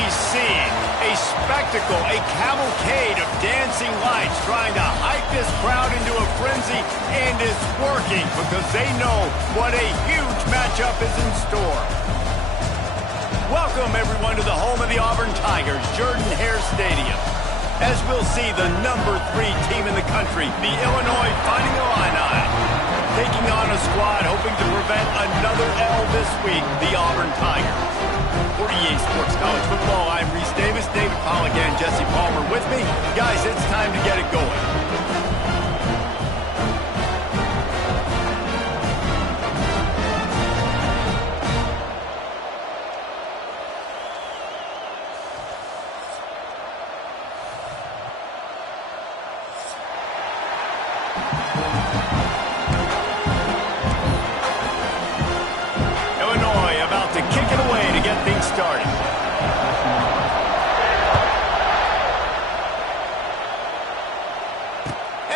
a scene, a spectacle, a cavalcade of dancing lights trying to hype this crowd into a frenzy, and it's working because they know what a huge matchup is in store. Welcome, everyone, to the home of the Auburn Tigers, Jordan-Hare Stadium. As we'll see the #3 team in the country, the Illinois Fighting Illini, taking on a squad hoping to prevent another L this week, the Auburn Tigers. For EA Sports College Football, I'm Reese Davis, David Pollack, and Jesse Palmer with me. Guys, it's time to get it going. Illinois about to kick it away to get things started.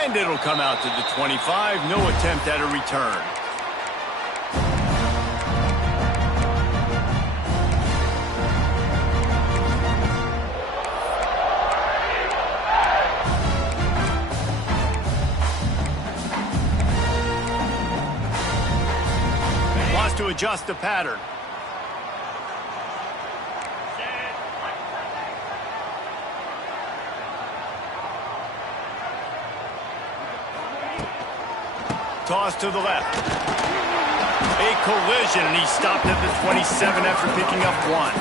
And it'll come out to the 25. No attempt at a return. Wants to adjust the pattern. Toss to the left. A collision, and he stopped at the 27 after picking up one.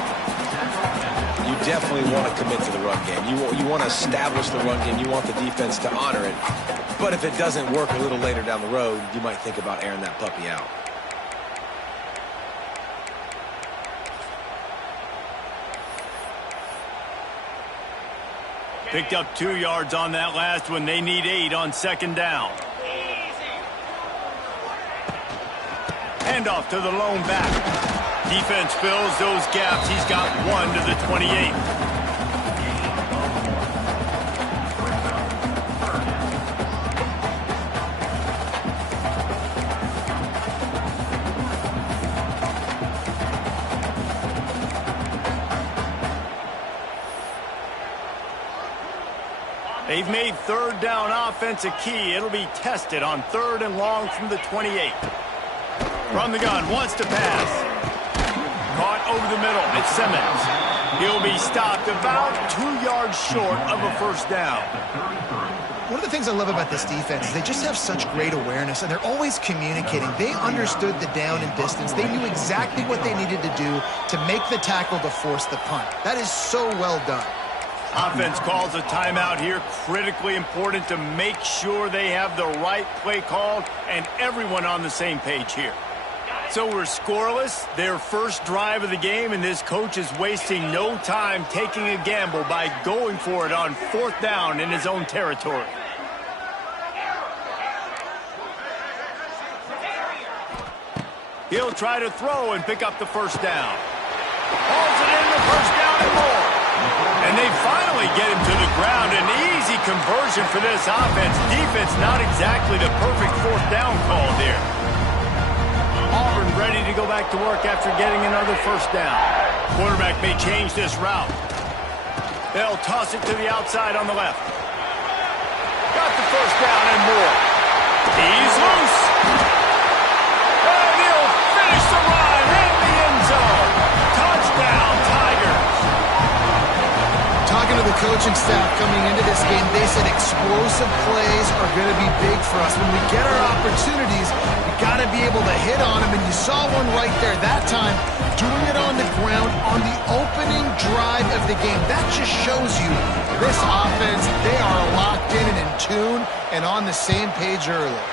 You definitely want to commit to the run game. You want to establish the run game. You want the defense to honor it. But if it doesn't work a little later down the road, you might think about airing that puppy out. Picked up 2 yards on that last one. They need 8 on second down. Handoff to the lone back. Defense fills those gaps. He's got 1 to the 28. They've made third down offense a key. It'll be tested on 3rd and long from the 28. From the gun, wants to pass. Caught over the middle. It's Simmons. He'll be stopped about 2 yards short of a first down. One of the things I love about this defense is they just have such great awareness, and they're always communicating. They understood the down and distance. They knew exactly what they needed to do to make the tackle to force the punt. That is so well done. Offense calls a timeout here. Critically important to make sure they have the right play called and everyone on the same page here. So we're scoreless, their first drive of the game, and this coach is wasting no time taking a gamble by going for it on 4th down in his own territory. He'll try to throw and pick up the first down. Hauls it in, the first down and more. And they finally get him to the ground. An easy conversion for this offense. Defense not exactly the perfect 4th down call here. Auburn ready to go back to work after getting another first down. Quarterback may change this route. They'll toss it to the outside on the left. Got the first down and more. He's loose. And he'll finish the ride in the end zone. Touchdown, Tigers. Talking to the coaching staff coming into this game, they said explosive plays are going to be big for us. When we get our opportunities, we got to be able to hit on them, and you saw one right there that time, doing it on the ground on the opening drive of the game. That just shows you this offense, they are locked in and in tune and on the same page early.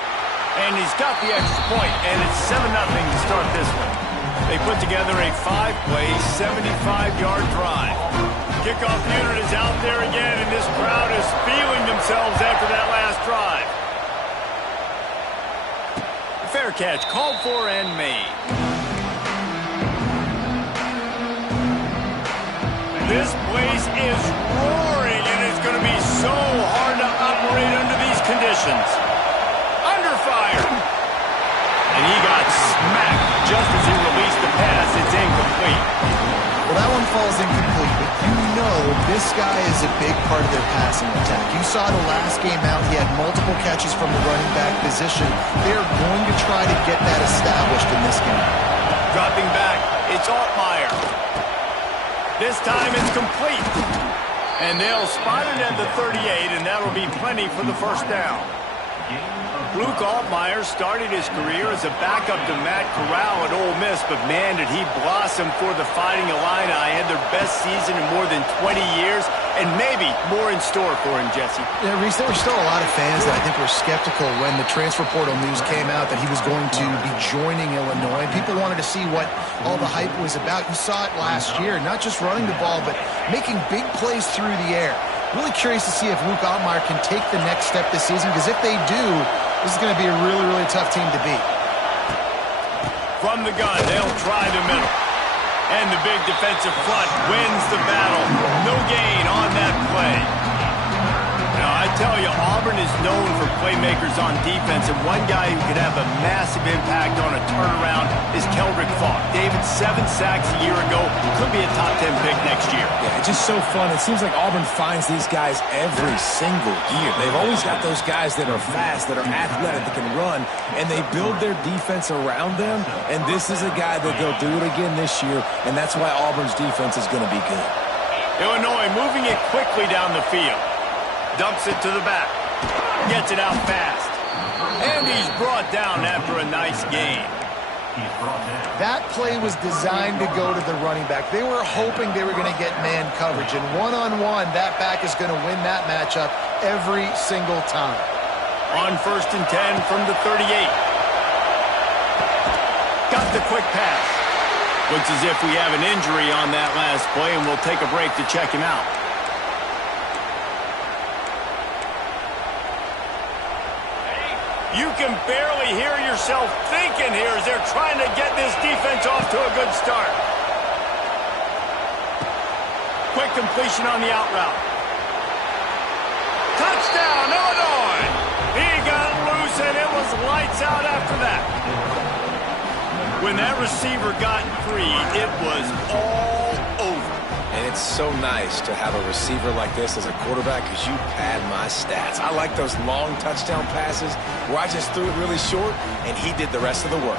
And he's got the extra point, and it's 7-0 to start this one. They put together a 5-play, 75-yard drive. Kickoff unit is out there again, and this crowd is feeling themselves after that last drive. Fair catch, called for and made. This place is roaring, and it's going to be so hard to operate under these conditions. Under fire. And he got smacked just as he released the pass. It's incomplete. Well, that one falls incomplete, but you know this guy is a big part of their passing attack. You saw the last game out, he had multiple catches from the running back position. They're going to try to get that established in this game. Dropping back, it's Altmaier. This time it's complete. And they'll spot it at the 38, and that'll be plenty for the first down. Luke Altmaier started his career as a backup to Matt Corral at Ole Miss, but man, did he blossom for the Fighting Illini. Had their best season in more than 20 years, and maybe more in store for him, Jesse. Yeah, Reese, there were still a lot of fans that I think were skeptical when the transfer portal news came out that he was going to be joining Illinois. People wanted to see what all the hype was about. You saw it last year, not just running the ball, but making big plays through the air. Really curious to see if Luke Altmaier can take the next step this season, because if they do, this is going to be a really, really tough team to beat. From the gun, they'll try the middle. And the big defensive front wins the battle. No gain on that play. Now, I tell you, Auburn is known for playmakers on defense, and one guy who could have a massive impact on a turnaround is Keldrick Faulk. David, 7 sacks a year ago. Could be a top 10 pick next year. Yeah, it's just so fun. It seems like Auburn finds these guys every single year. They've always got those guys that are fast, that are athletic, that can run, and they build their defense around them, and this is a guy that they'll do it again this year, and that's why Auburn's defense is going to be good. Illinois moving it quickly down the field. Dumps it to the back. Gets it out fast. And he's brought down after a nice gain. That play was designed to go to the running back. They were hoping they were going to get man coverage. And one-on-one, that back is going to win that matchup every single time. On 1st and 10 from the 38. Got the quick pass. Looks as if we have an injury on that last play, and we'll take a break to check him out. You can barely hear yourself thinking here as they're trying to get this defense off to a good start. Quick completion on the out route. Touchdown, Illinois! He got loose, and it was lights out after that. When that receiver got free, it was all over. And it's so nice to have a receiver like this as a quarterback because you pad my stats. I like those long touchdown passes where I just threw it really short and he did the rest of the work.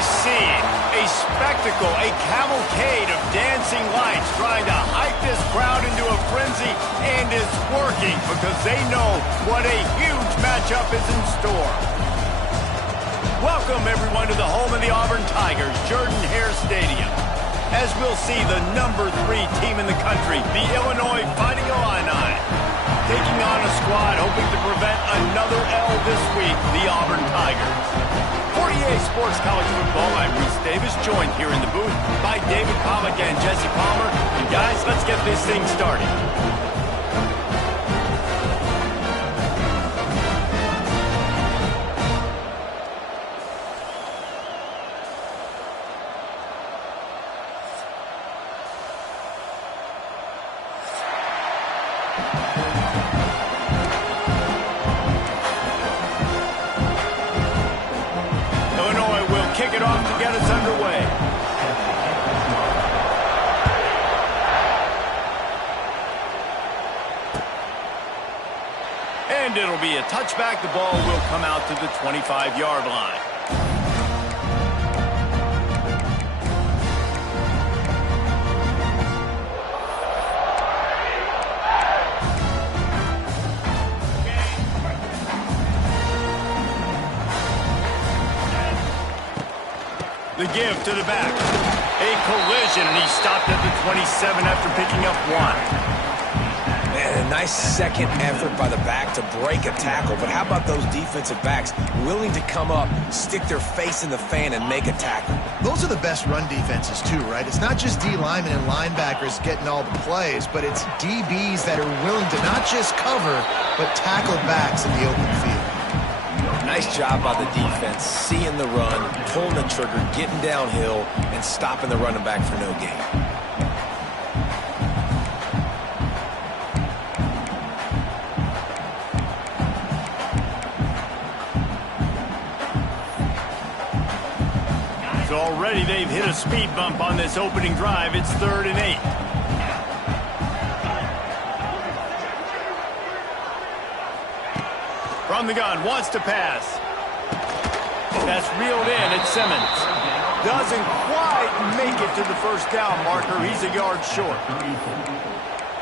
seeing a spectacle, a cavalcade of dancing lights trying to hype this crowd into a frenzy, and it's working because they know what a huge matchup is in store. Welcome, everyone, to the home of the Auburn Tigers, Jordan-Hare Stadium. As we'll see the #3 team in the country, the Illinois Fighting Illini, taking on a squad hoping to prevent another L this week, the Auburn Tigers. For EA Sports College Football, I'm Reese Davis, joined here in the booth by David Pollack and Jesse Palmer. And guys, let's get this thing started. Kick it off to get us underway. And it'll be a touchback. The ball will come out to the 25-yard line. The give to the back. A collision, and he stopped at the 27 after picking up 1. Man, a nice second effort by the back to break a tackle. But how about those defensive backs willing to come up, stick their face in the fan, and make a tackle? Those are the best run defenses, too, right? It's not just D linemen and linebackers getting all the plays, but it's DBs that are willing to not just cover, but tackle backs in the open field. Nice job by the defense, seeing the run, pulling the trigger, getting downhill, and stopping the running back for no gain. So already they've hit a speed bump on this opening drive. It's 3rd and 8. From the gun, wants to pass. That's reeled in at Simmons. Doesn't quite make it to the first down marker. He's a yard short.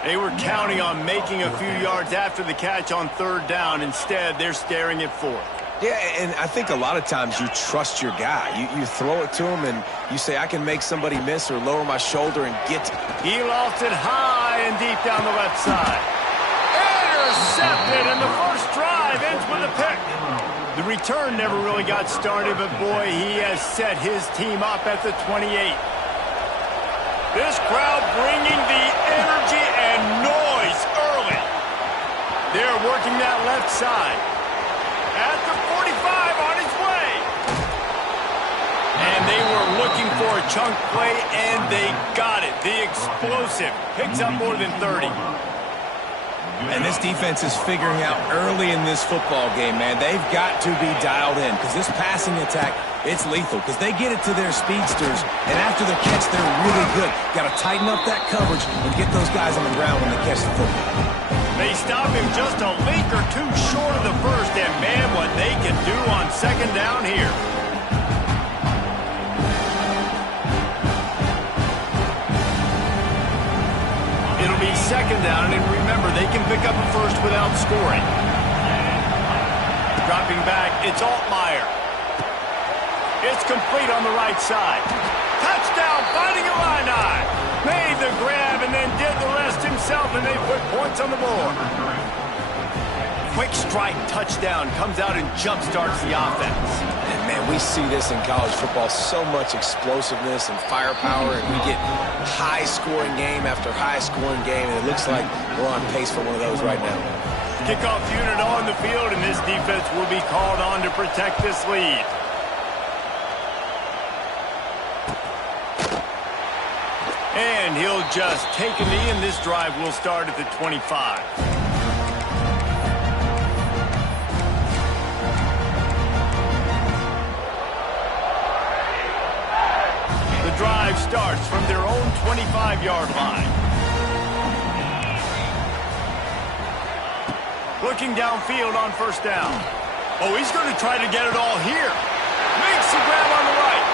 They were counting on making a few yards after the catch on 3rd down. Instead, they're staring at 4th. Yeah, and I think a lot of times you trust your guy. You throw it to him, and you say, I can make somebody miss or lower my shoulder and get to him. He lost it high and deep down the left side. Intercepted, and the first drive ends with a pick. The return never really got started, but boy, he has set his team up at the 28. This crowd bringing the energy and noise early. They're working that left side. At the 45, on his way. And they were looking for a chunk play, and they got it. The explosive picks up more than 30. And this defense is figuring out early in this football game, man. They've got to be dialed in because this passing attack, it's lethal because they get it to their speedsters, and after the catch, they're really good. Got to tighten up that coverage and get those guys on the ground when they catch the football. They stop him just a link or two short of the first, and man, what they can do on 2nd down here. It'll be 2nd down, and remember, they can pick up a first without scoring. Dropping back, it's Altmaier. It's complete on the right side. Touchdown, Fighting Illini. Made the grab and then did the rest himself, and they put points on the board. Quick strike touchdown comes out and jump-starts the offense. And man, we see this in college football, so much explosiveness and firepower, and we get high-scoring game after high-scoring game, and it looks like we're on pace for one of those right now. Kickoff unit on the field, and this defense will be called on to protect this lead. And he'll just take a knee, and this drive will start at the 25. The drive starts from their own 25-yard line. Looking downfield on 1st down. Oh, he's going to try to get it all here. Makes the grab on the right.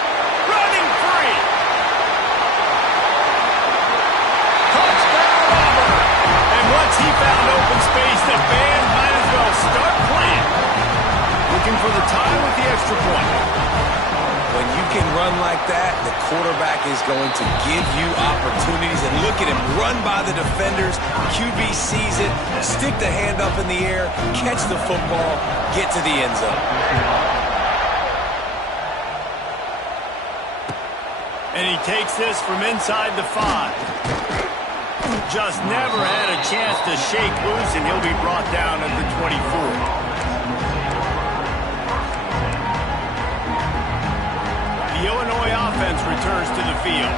can run like that, the quarterback is going to give you opportunities. And look at him run by the defenders. QB sees it, stick the hand up in the air, catch the football, get to the end zone. And he takes this from inside the 5. Just never had a chance to shake loose, and he'll be brought down at the 24. The Illinois offense returns to the field.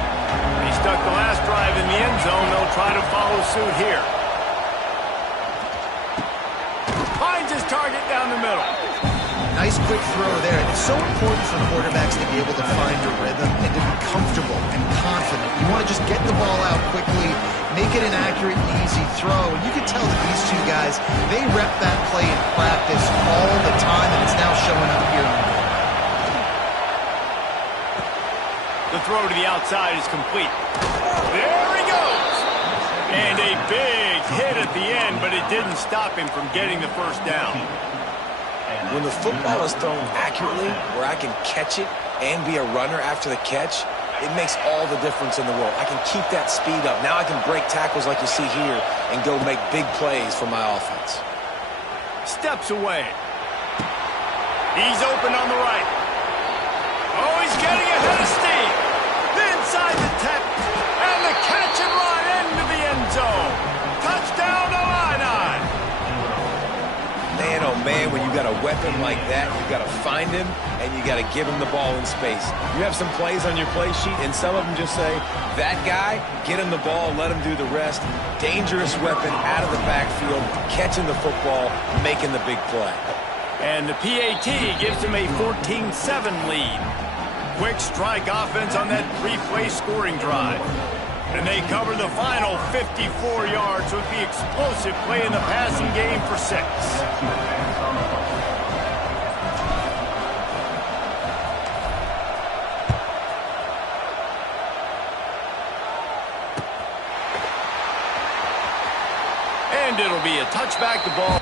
He stuck the last drive in the end zone. They'll try to follow suit here. Finds his target down the middle. Nice quick throw there. It's so important for quarterbacks to be able to find a rhythm and to be comfortable and confident. You want to just get the ball out quickly, make it an accurate and easy throw. And you can tell that these two guys, they rep that play in practice all the time, and it's now showing up here. The throw to the outside is complete. There he goes! And a big hit at the end, but it didn't stop him from getting the first down. When the football is thrown accurately, where I can catch it and be a runner after the catch, it makes all the difference in the world. I can keep that speed up. Now I can break tackles like you see here and go make big plays for my offense. Steps away. He's open on the right. Oh, he's getting ahead of steam. Inside the 10. And the catch and run into the end zone. Touchdown, Illini. Man, oh man, when you got a weapon like that, you got to find him and you got to give him the ball in space. You have some plays on your play sheet, and some of them just say, that guy, get him the ball, let him do the rest. Dangerous weapon out of the backfield, catching the football, making the big play. And the PAT gives him a 14-7 lead. Quick strike offense on that 3-play scoring drive. And they cover the final 54 yards with the explosive play in the passing game for 6. And it'll be a touchback to ball.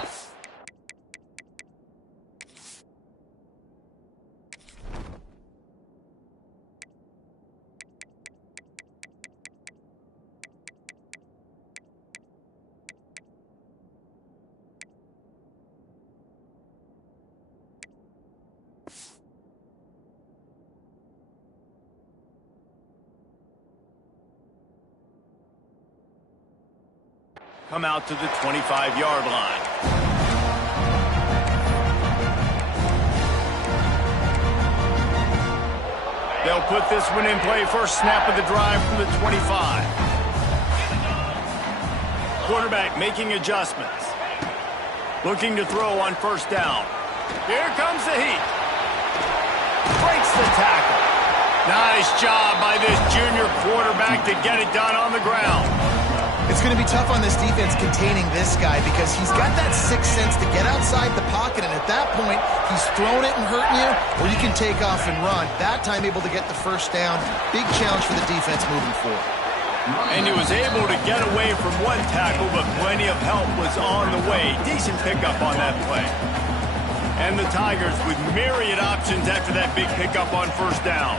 Come out to the 25-yard line. They'll put this one in play first snap of the drive from the 25. Quarterback making adjustments. Looking to throw on first down. Here comes the heat. Breaks the tackle. Nice job by this junior quarterback to get it done on the ground. It's going to be tough on this defense containing this guy because he's got that sixth sense to get outside the pocket, and at that point, he's throwing it and hurting you, or you can take off and run. That time able to get the first down. Big challenge for the defense moving forward. And he was able to get away from one tackle, but plenty of help was on the way. Decent pickup on that play. And the Tigers with myriad options after that big pickup on first down.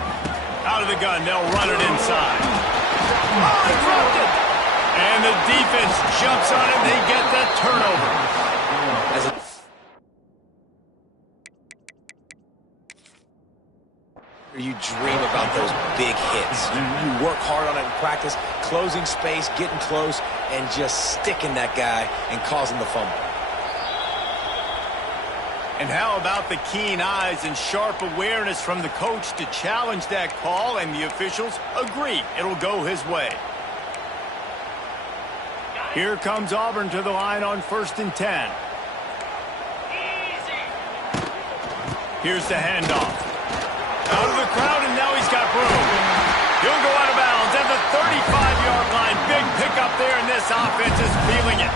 Out of the gun, they'll run it inside. Oh, he dropped it! And the defense jumps on it. They get that turnover. You dream about those big hits. You work hard on it in practice, closing space, getting close, and just sticking that guy and causing the fumble. And how about the keen eyes and sharp awareness from the coach to challenge that call, and the officials agree it'll go his way. Here comes Auburn to the line on 1st and 10. Here's the handoff. Out of the crowd, and now he's got room. He'll go out of bounds at the 35-yard line. Big pickup there, and this offense is feeling it.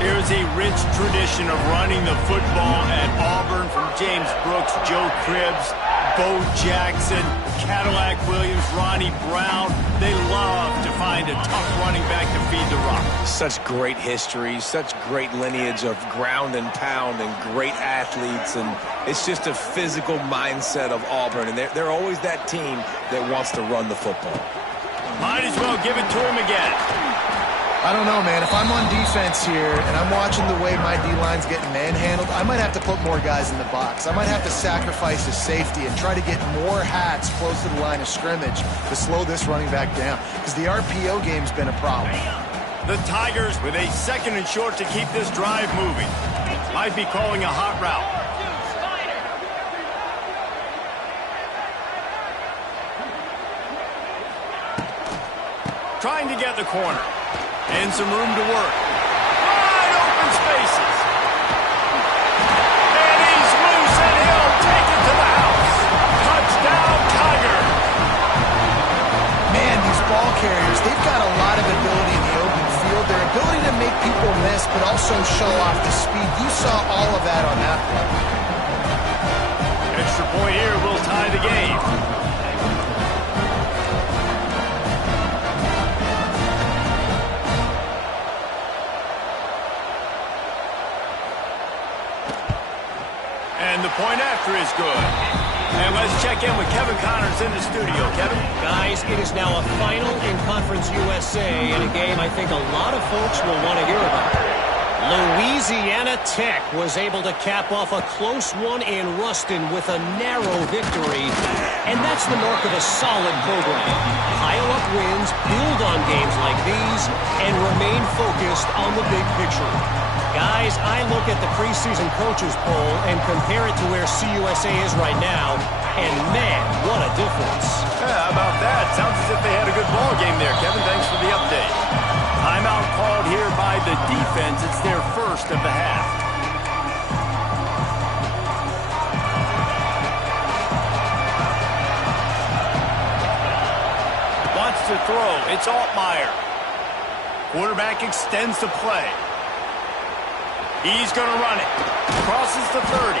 Here's a rich tradition of running the football at Auburn, from James Brooks, Joe Cribbs. Bo Jackson, Cadillac Williams, Ronnie Brown, they love to find a tough running back to feed the rock. Such great history, such great lineage of ground and pound and great athletes, and it's just a physical mindset of Auburn, and they're always that team that wants to run the football. Might as well give it to him again. I don't know, man. If I'm on defense here and I'm watching the way my D-line's getting manhandled, I might have to put more guys in the box. I might have to sacrifice a safety and try to get more hats close to the line of scrimmage to slow this running back down, because the RPO game's been a problem. The Tigers with a 2nd and short to keep this drive moving. Might be calling a hot route. Trying to get the corner. And some room to work. Wide open spaces. And he's loose, and he'll take it to the house. Touchdown, Tiger. Man, these ball carriers, they've got a lot of ability in the open field. Their ability to make people miss, but also show off the speed. You saw all of that on that play. Extra point here will tie the game. And the point after is good. And let's check in with Kevin Connors in the studio. Kevin? Guys, it is now a final in Conference USA, and a game I think a lot of folks will want to hear about. Louisiana Tech was able to cap off a close one in Ruston with a narrow victory, and that's the mark of a solid program. Pile up wins, build on games like these, and remain focused on the big picture. Guys, I look at the preseason coaches poll and compare it to where CUSA is right now, and man, what a difference. Yeah, how about that? Sounds as if they had a good ball game there, Kevin. Thanks for the update. Timeout called here by the defense. It's their first of the half. Wants to throw. It's Altmaier. Quarterback extends the play. He's going to run it. Crosses the 30.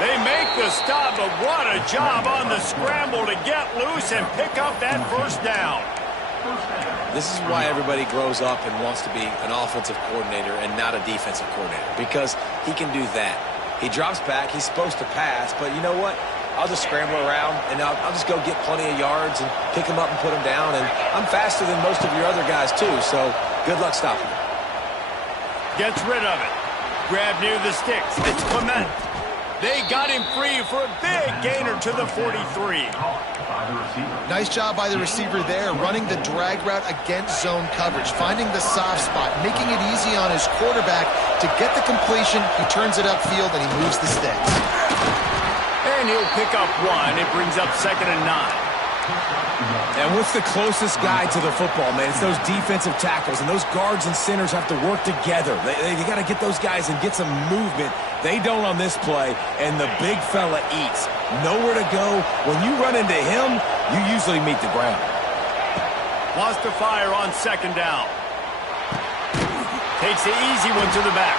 They make the stop, but what a job on the scramble to get loose and pick up that first down. This is why everybody grows up and wants to be an offensive coordinator and not a defensive coordinator, because he can do that. He drops back. He's supposed to pass, but you know what? I'll just scramble around, and I'll just go get plenty of yards and pick him up and put him down, and I'm faster than most of your other guys, too, so good luck stopping him. Gets rid of it. Grab near the sticks. It's Clement. They got him free for a big gainer to the 43. Nice job by the receiver there, running the drag route against zone coverage, finding the soft spot, making it easy on his quarterback to get the completion. He turns it upfield, and he moves the sticks. And he'll pick up one. It brings up 2nd and 9. And what's the closest guy to the football, man? It's those defensive tackles, and those guards and centers have to work together. They got to get those guys and get some movement. They don't on this play, and the big fella eats. Nowhere to go. When you run into him, you usually meet the ground. Wants to fire on 2nd down. Takes the easy one to the back.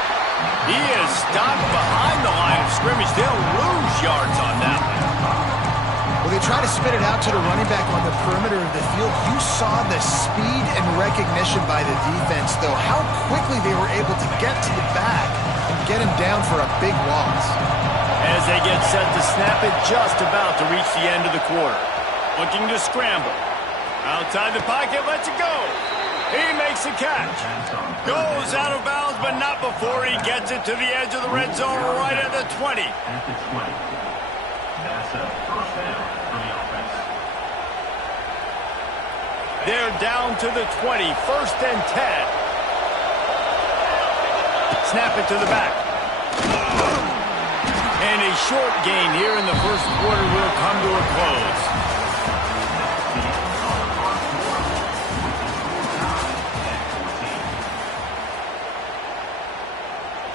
He is stopped behind the line of scrimmage. They'll lose yards on that one. Well, they try to spit it out to the running back on the perimeter of the field. You saw the speed and recognition by the defense, though, how quickly they were able to get to the back and get him down for a big loss. As they get set to snap it, just about to reach the end of the quarter. Looking to scramble. Outside the pocket, lets it go. He makes the catch. Goes out of bounds, but not before he gets it to the edge of the red zone right at the 20. That's a first down for the offense. They're down to the 20, 1st and 10. Snap it to the back. And a short gain here in the first quarter will come to a close.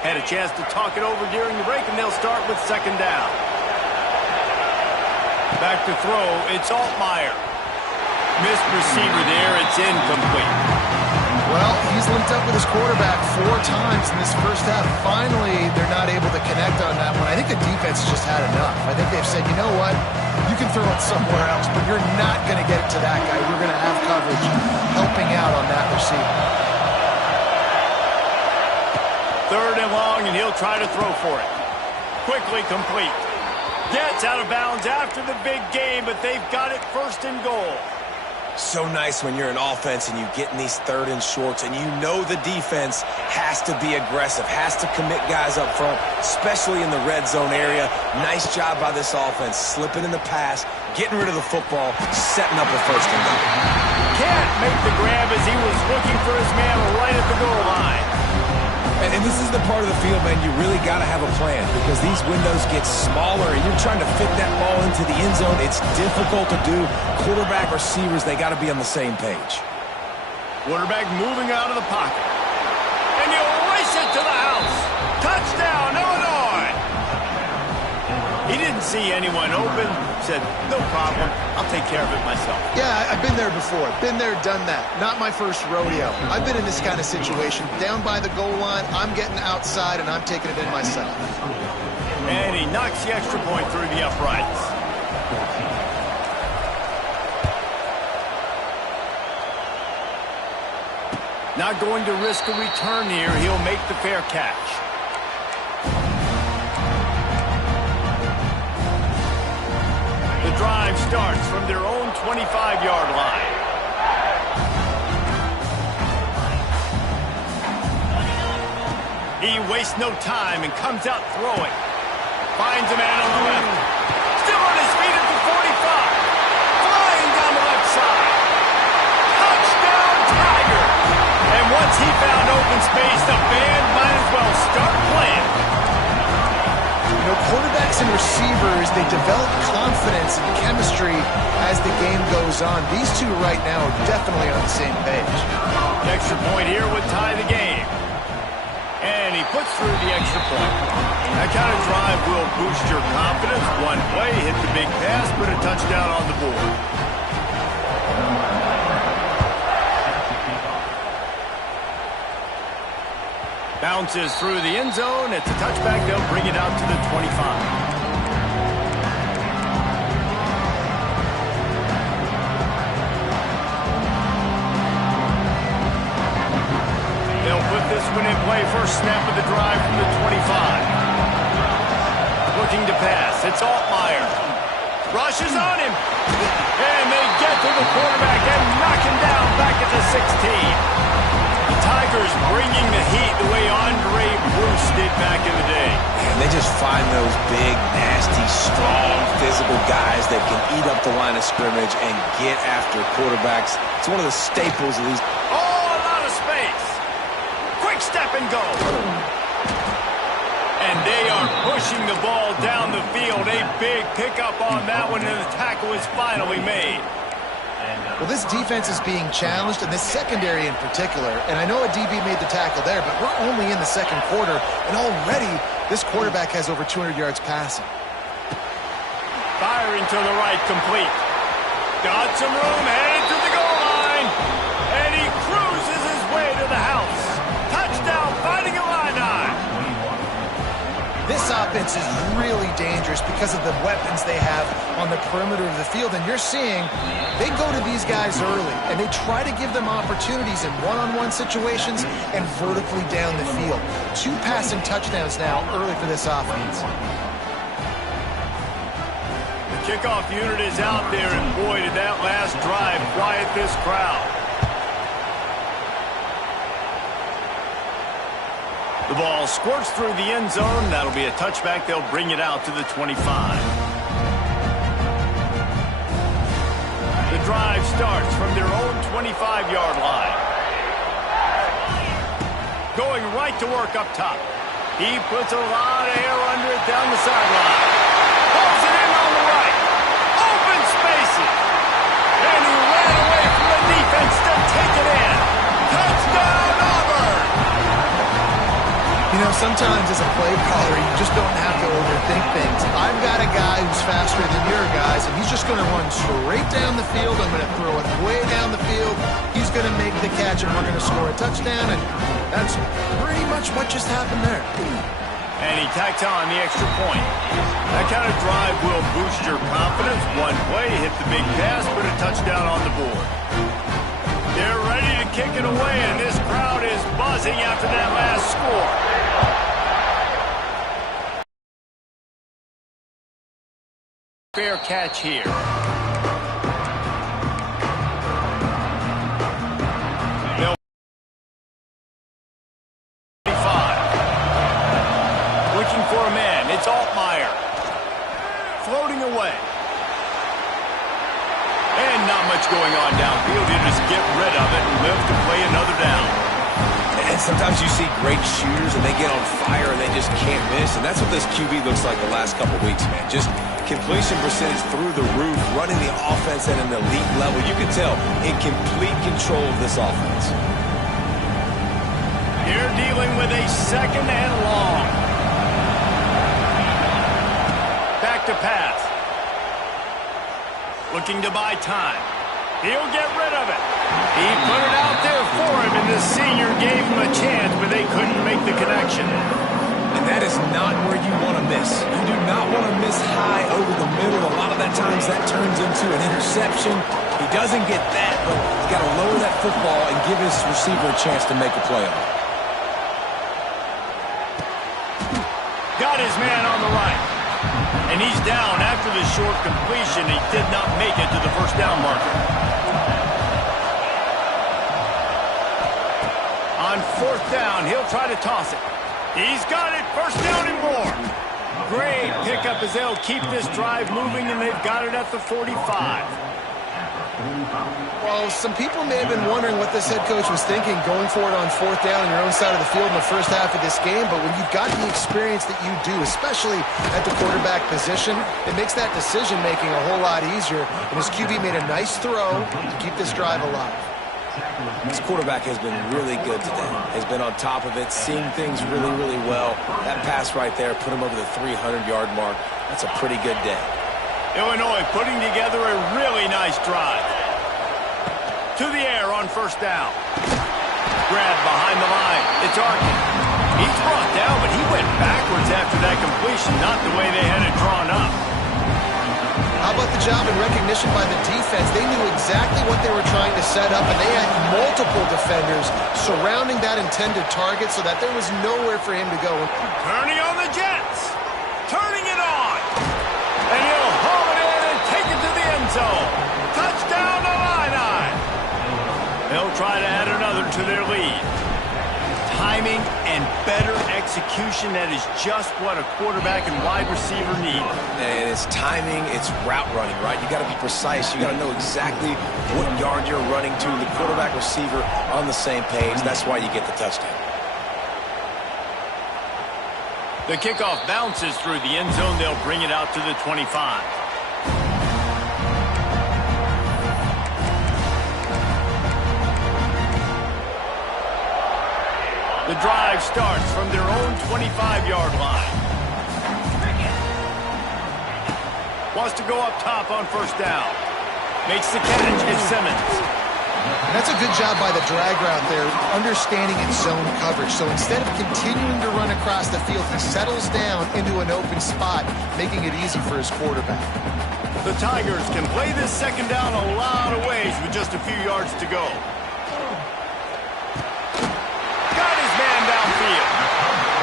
Had a chance to talk it over during the break, and they'll start with 2nd down. Back to throw, it's Altmaier. Missed receiver there, it's incomplete. Well, he's linked up with his quarterback 4 times in this first half. Finally, they're not able to connect on that one. I think the defense just had enough. I think they've said, you know what, can throw it somewhere else, but you're not going to get it to that guy. You're going to have coverage helping out on that receiver. 3rd and long, and he'll try to throw for it. Quickly complete. Gets out of bounds after the big game, but they've got it 1st and goal. So nice when you're an offense and you get in these 3rd and shorts and you know the defense has to be aggressive, has to commit guys up front, especially in the red zone area. Nice job by this offense, slipping in the pass, getting rid of the football, setting up a 1st and goal. Can't make the grab as he was looking for his man right at the goal line. And this is the part of the field, man, you really got to have a plan because these windows get smaller and you're trying to fit that ball into the end zone. It's difficult to do. Quarterback, receivers, they got to be on the same page. Quarterback moving out of the pocket. And he'll race it to the house. Touchdown, Illinois! He didn't see anyone open. Said, no problem. I'll take care of it myself. Yeah, I've been there before. Been there, done that. Not my first rodeo. I've been in this kind of situation. Down by the goal line, I'm getting outside, and I'm taking it in myself. And he knocks the extra point through the uprights. Not going to risk a return here. He'll make the fair catch. The drive starts from their own 25-yard line. He wastes no time and comes out throwing. Finds a man on the left. Still on his feet at the 45. Flying down the left side. Touchdown, Tiger! And once he found open space, the band might as well start playing. You know, quarterbacks and receivers, they develop confidence and chemistry as the game goes on. These two right now are definitely on the same page. Extra point here would tie the game. And he puts through the extra point. That kind of drive will boost your confidence. One play, hit the big pass, put a touchdown on the board. Bounces through the end zone. It's a touchback. They'll bring it out to the 25. They'll put this one in play. First snap of the drive from the 25. Looking to pass. It's Altmaier. Rushes on him. And they get to the quarterback and knock him down back at the 16. The Tigers bringing the heat the way Andre Bruce did back in the day. And they just find those big, nasty, strong, physical guys that can eat up the line of scrimmage and get after quarterbacks. It's one of the staples of these. Oh, a lot of space. Quick step and go. And they are pushing the ball down the field. A big pickup on that one, and the tackle is finally made. Well, this defense is being challenged, and this secondary in particular. And I know a DB made the tackle there, but we're only in the 2nd quarter, and already this quarterback has over 200 yards passing. Firing to the right, complete. Got some room, headed to the goal line. And he cruises his way to the house. Touchdown, fighting Illini. This offense is really dangerous because of the weapons they have on the perimeter of the field. And you're seeing they go to these guys early, and they try to give them opportunities in one-on-one situations and vertically down the field. 2 passing touchdowns now early for this offense. The kickoff unit is out there, and boy, did that last drive quiet this crowd. The ball squirts through the end zone. That'll be a touchback. They'll bring it out to the 25. The drive starts from their own 25-yard line. Going right to work up top. He puts a lot of air under it down the sideline. Pulls it in on the right. Open spaces. And he ran away from the defense to take it in. Touchdown, Auburn! You know, sometimes as a play caller, you just don't have to overthink things. I've got a guy who's faster than your guys, and he's just going to run straight down the field. I'm going to throw it way down the field. He's going to make the catch, and we're going to score a touchdown, and that's pretty much what just happened there. And he tacks on the extra point. That kind of drive will boost your confidence. One play, hit the big pass, put a touchdown on the board. They're ready to kick it away, and this crowd is buzzing after that last score. Fair catch here. For a man, it's Altmaier. Floating away. And not much going on downfield. He'll just get rid of it and live to play another down. And sometimes you see great shooters and they get on fire and they just can't miss. And that's what this QB looks like the last couple weeks, man. Just completion percentage through the roof, running the offense at an elite level. You can tell in complete control of this offense. You're dealing with a second and long. Back to pass. Looking to buy time. He'll get rid of it. He put it out there for him, and the senior gave him a chance, but they couldn't make the connection. And that is not where you want to miss. You do not want to miss high over the middle. A lot of that times that turns into an interception. He doesn't get that, but he's got to lower that football and give his receiver a chance to make a play on it. Got his man on the right. And he's down after the short completion. He did not make it to the first down marker. On fourth down, he'll try to toss it. He's got it. First down and more. Great pickup as they'll keep this drive moving, and they've got it at the 45. Well, some people may have been wondering what this head coach was thinking going for it on fourth down on your own side of the field in the first half of this game. But when you've got the experience that you do, especially at the quarterback position, it makes that decision-making a whole lot easier. And his QB made a nice throw to keep this drive alive. This quarterback has been really good today. Has been on top of it, seeing things really, really well. That pass right there put him over the 300-yard mark. That's a pretty good day. Illinois putting together a really nice drive. To the air on first down. Grab behind the line. It's Arkin. He's brought down, but he went backwards after that completion, not the way they had it drawn up. How about the job and recognition by the defense? They knew exactly what they were trying to set up, and they had multiple defenders surrounding that intended target so that there was nowhere for him to go. Turning on the Jets. Turning it on. And he'll haul it in and take it to the end zone. Touchdown to Illini. They'll try to add another to their lead. Timing and better execution, that is just what a quarterback and wide receiver need. And it's timing, it's route running, right? You got to be precise. You got to know exactly what yard you're running to. The quarterback receiver on the same page. That's why you get the touchdown. The kickoff bounces through the end zone. They'll bring it out to the 25. The drive starts from their own 25-yard line. Wants to go up top on first down. Makes the catch. It's Simmons. That's a good job by the drag route there, understanding its zone coverage. So instead of continuing to run across the field, he settles down into an open spot, making it easy for his quarterback. The Tigers can play this second down a lot of ways with just a few yards to go.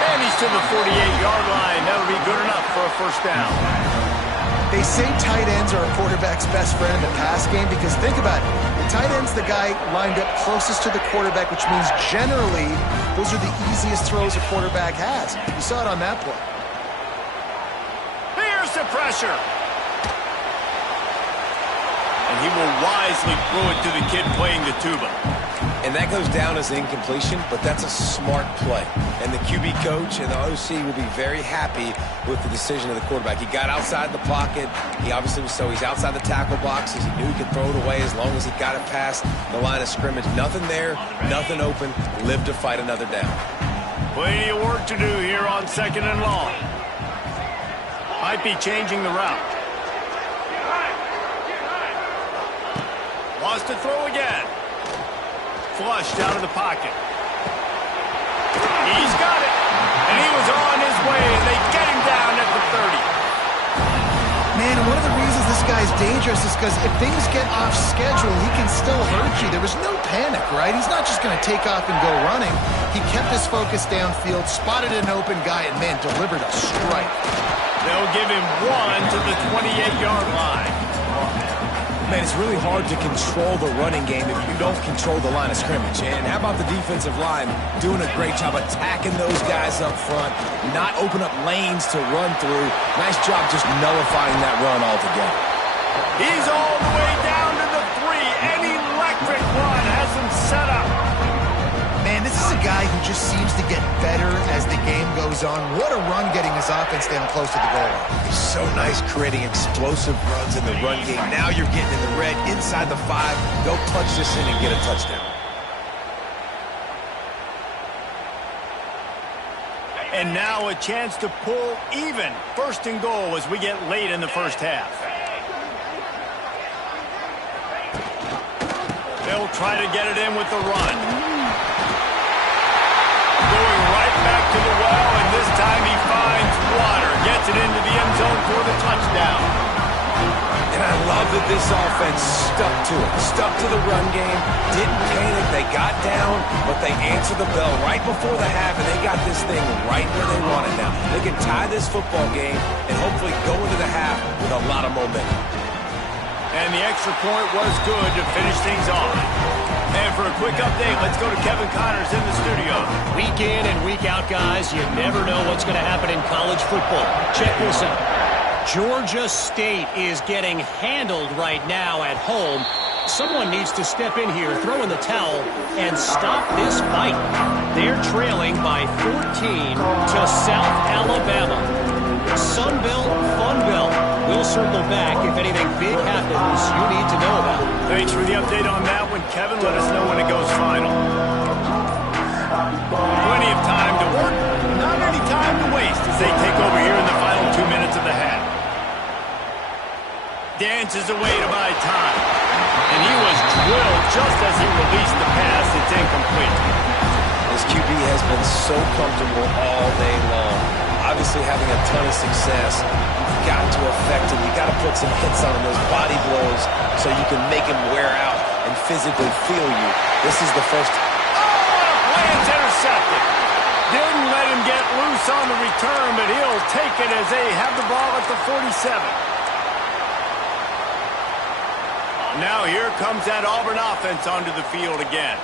And he's to the 48-yard line. That'll be good enough for a first down. They say tight ends are a quarterback's best friend in the pass game because think about it. The tight end's the guy lined up closest to the quarterback, which means generally those are the easiest throws a quarterback has. You saw it on that play. Here's the pressure. And he will wisely throw it to the kid playing the tuba. And that goes down as an incompletion, but that's a smart play. And the QB coach and the OC will be very happy with the decision of the quarterback. He got outside the pocket. He obviously was he's outside the tackle boxes. He knew he could throw it away as long as he got it past the line of scrimmage. Nothing there, nothing open. Live to fight another down. Plenty of work to do here on second and long. Might be changing the route. Wants to throw again. Flushed out of the pocket. He's got it. And he was on his way, and they get him down at the 30. Man, one of the reasons this guy's dangerous is because if things get off schedule, he can still hurt you. There was no panic, right? He's not just going to take off and go running. He kept his focus downfield, spotted an open guy, and, man, delivered a strike. They'll give him 1 to the 28-yard line. Man, it's really hard to control the running game if you don't control the line of scrimmage. And how about the defensive line doing a great job attacking those guys up front, not open up lanes to run through. Nice job just nullifying that run altogether. He's all the way down to the 3. An electric run has him set up. Man, this is a guy who just seems to get better as the game goes on. What a run getting his offense down close to the goal line. So nice creating explosive runs in the run game. Now you're getting in the red, inside the 5. Go punch this in and get a touchdown. And now a chance to pull even. 1st and goal as we get late in the first half. They'll try to get it in with the run. Going right back to the well, and this time he finds water. Gets it into the end zone for the touchdown. And I love that this offense stuck to it. Stuck to the run game. Didn't panic. They got down, but they answered the bell right before the half, and they got this thing right where they want it now. They can tie this football game and hopefully go into the half with a lot of momentum. And the extra point was good to finish things off. And for a quick update, let's go to Kevin Connors in the studio. Week in and week out, guys, you never know what's going to happen in college football. Check this out. Georgia State is getting handled right now at home. Someone needs to step in here, throw in the towel, and stop this fight. They're trailing by 14 to South Alabama. Sunbelt, Funbelt. We'll circle back if anything big happens you need to know about. Thanks for the update on that one, Kevin. Let us know when it goes final. Plenty of time to work, not any time to waste as they take over here in the final 2 minutes of the half. Dances away to buy time. And he was drilled just as he released the pass. It's incomplete. This QB has been so comfortable all day long. Obviously having a ton of success. You've got to affect him. You've got to put some hits on him, those body blows, so you can make him wear out and physically feel you. This is the first. Oh, and a play intercepted. Didn't let him get loose on the return, but he'll take it as they have the ball at the 47. Now here comes that Auburn offense onto the field again.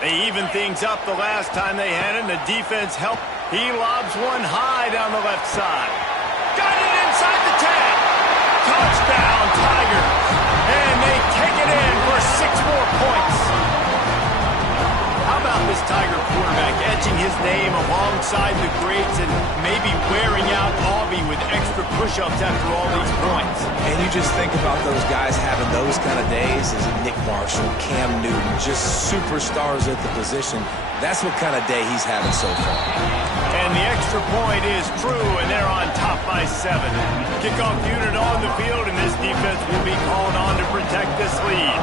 They even things up the last time they had it, and the defense helped. He lobs one high down the left side. Got it inside the 10. Touchdown, Tigers. And they take it in for 6 more points. How about this Tiger quarterback etching his name alongside the greats and maybe wearing out Aubie with extra push-ups after all these points? And you just think about those guys having those kind of days as Nick Marshall, Cam Newton, just superstars at the position. That's what kind of day he's having so far. And the extra point is true, and they're on top by 7. Kickoff unit on the field, and this defense will be called on to protect this lead.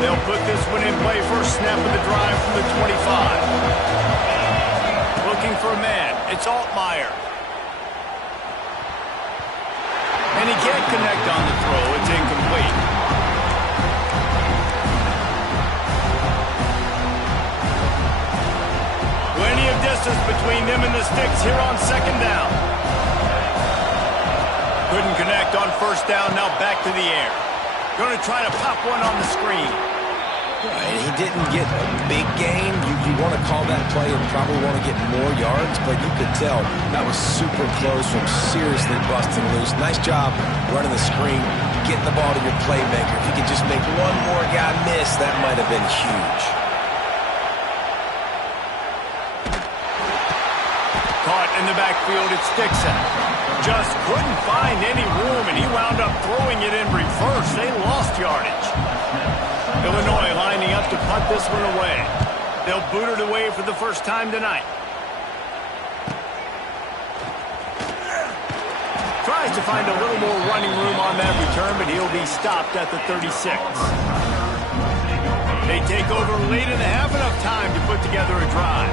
They'll put this one in play. First snap of the drive from the 25. Looking for a man. It's Altmaier. And he can't connect on the throw. It's incomplete. Plenty of distance between them and the sticks here on 2nd down. Couldn't connect on 1st down. Now back to the air. Going to try to pop one on the screen. And he didn't get a big gain. You want to call that play and probably want to get more yards, but you could tell that was super close from seriously busting loose. Nice job running the screen, getting the ball to your playmaker. If you could just make one more guy miss, that might have been huge. Caught in the backfield, it's Dixon. Just couldn't find any room, and he wound up throwing it in reverse. They lost yardage. Illinois lining up to punt this one away. They'll boot it away for the first time tonight. Tries to find a little more running room on that return, but he'll be stopped at the 36. They take over late in the half, enough time to put together a drive.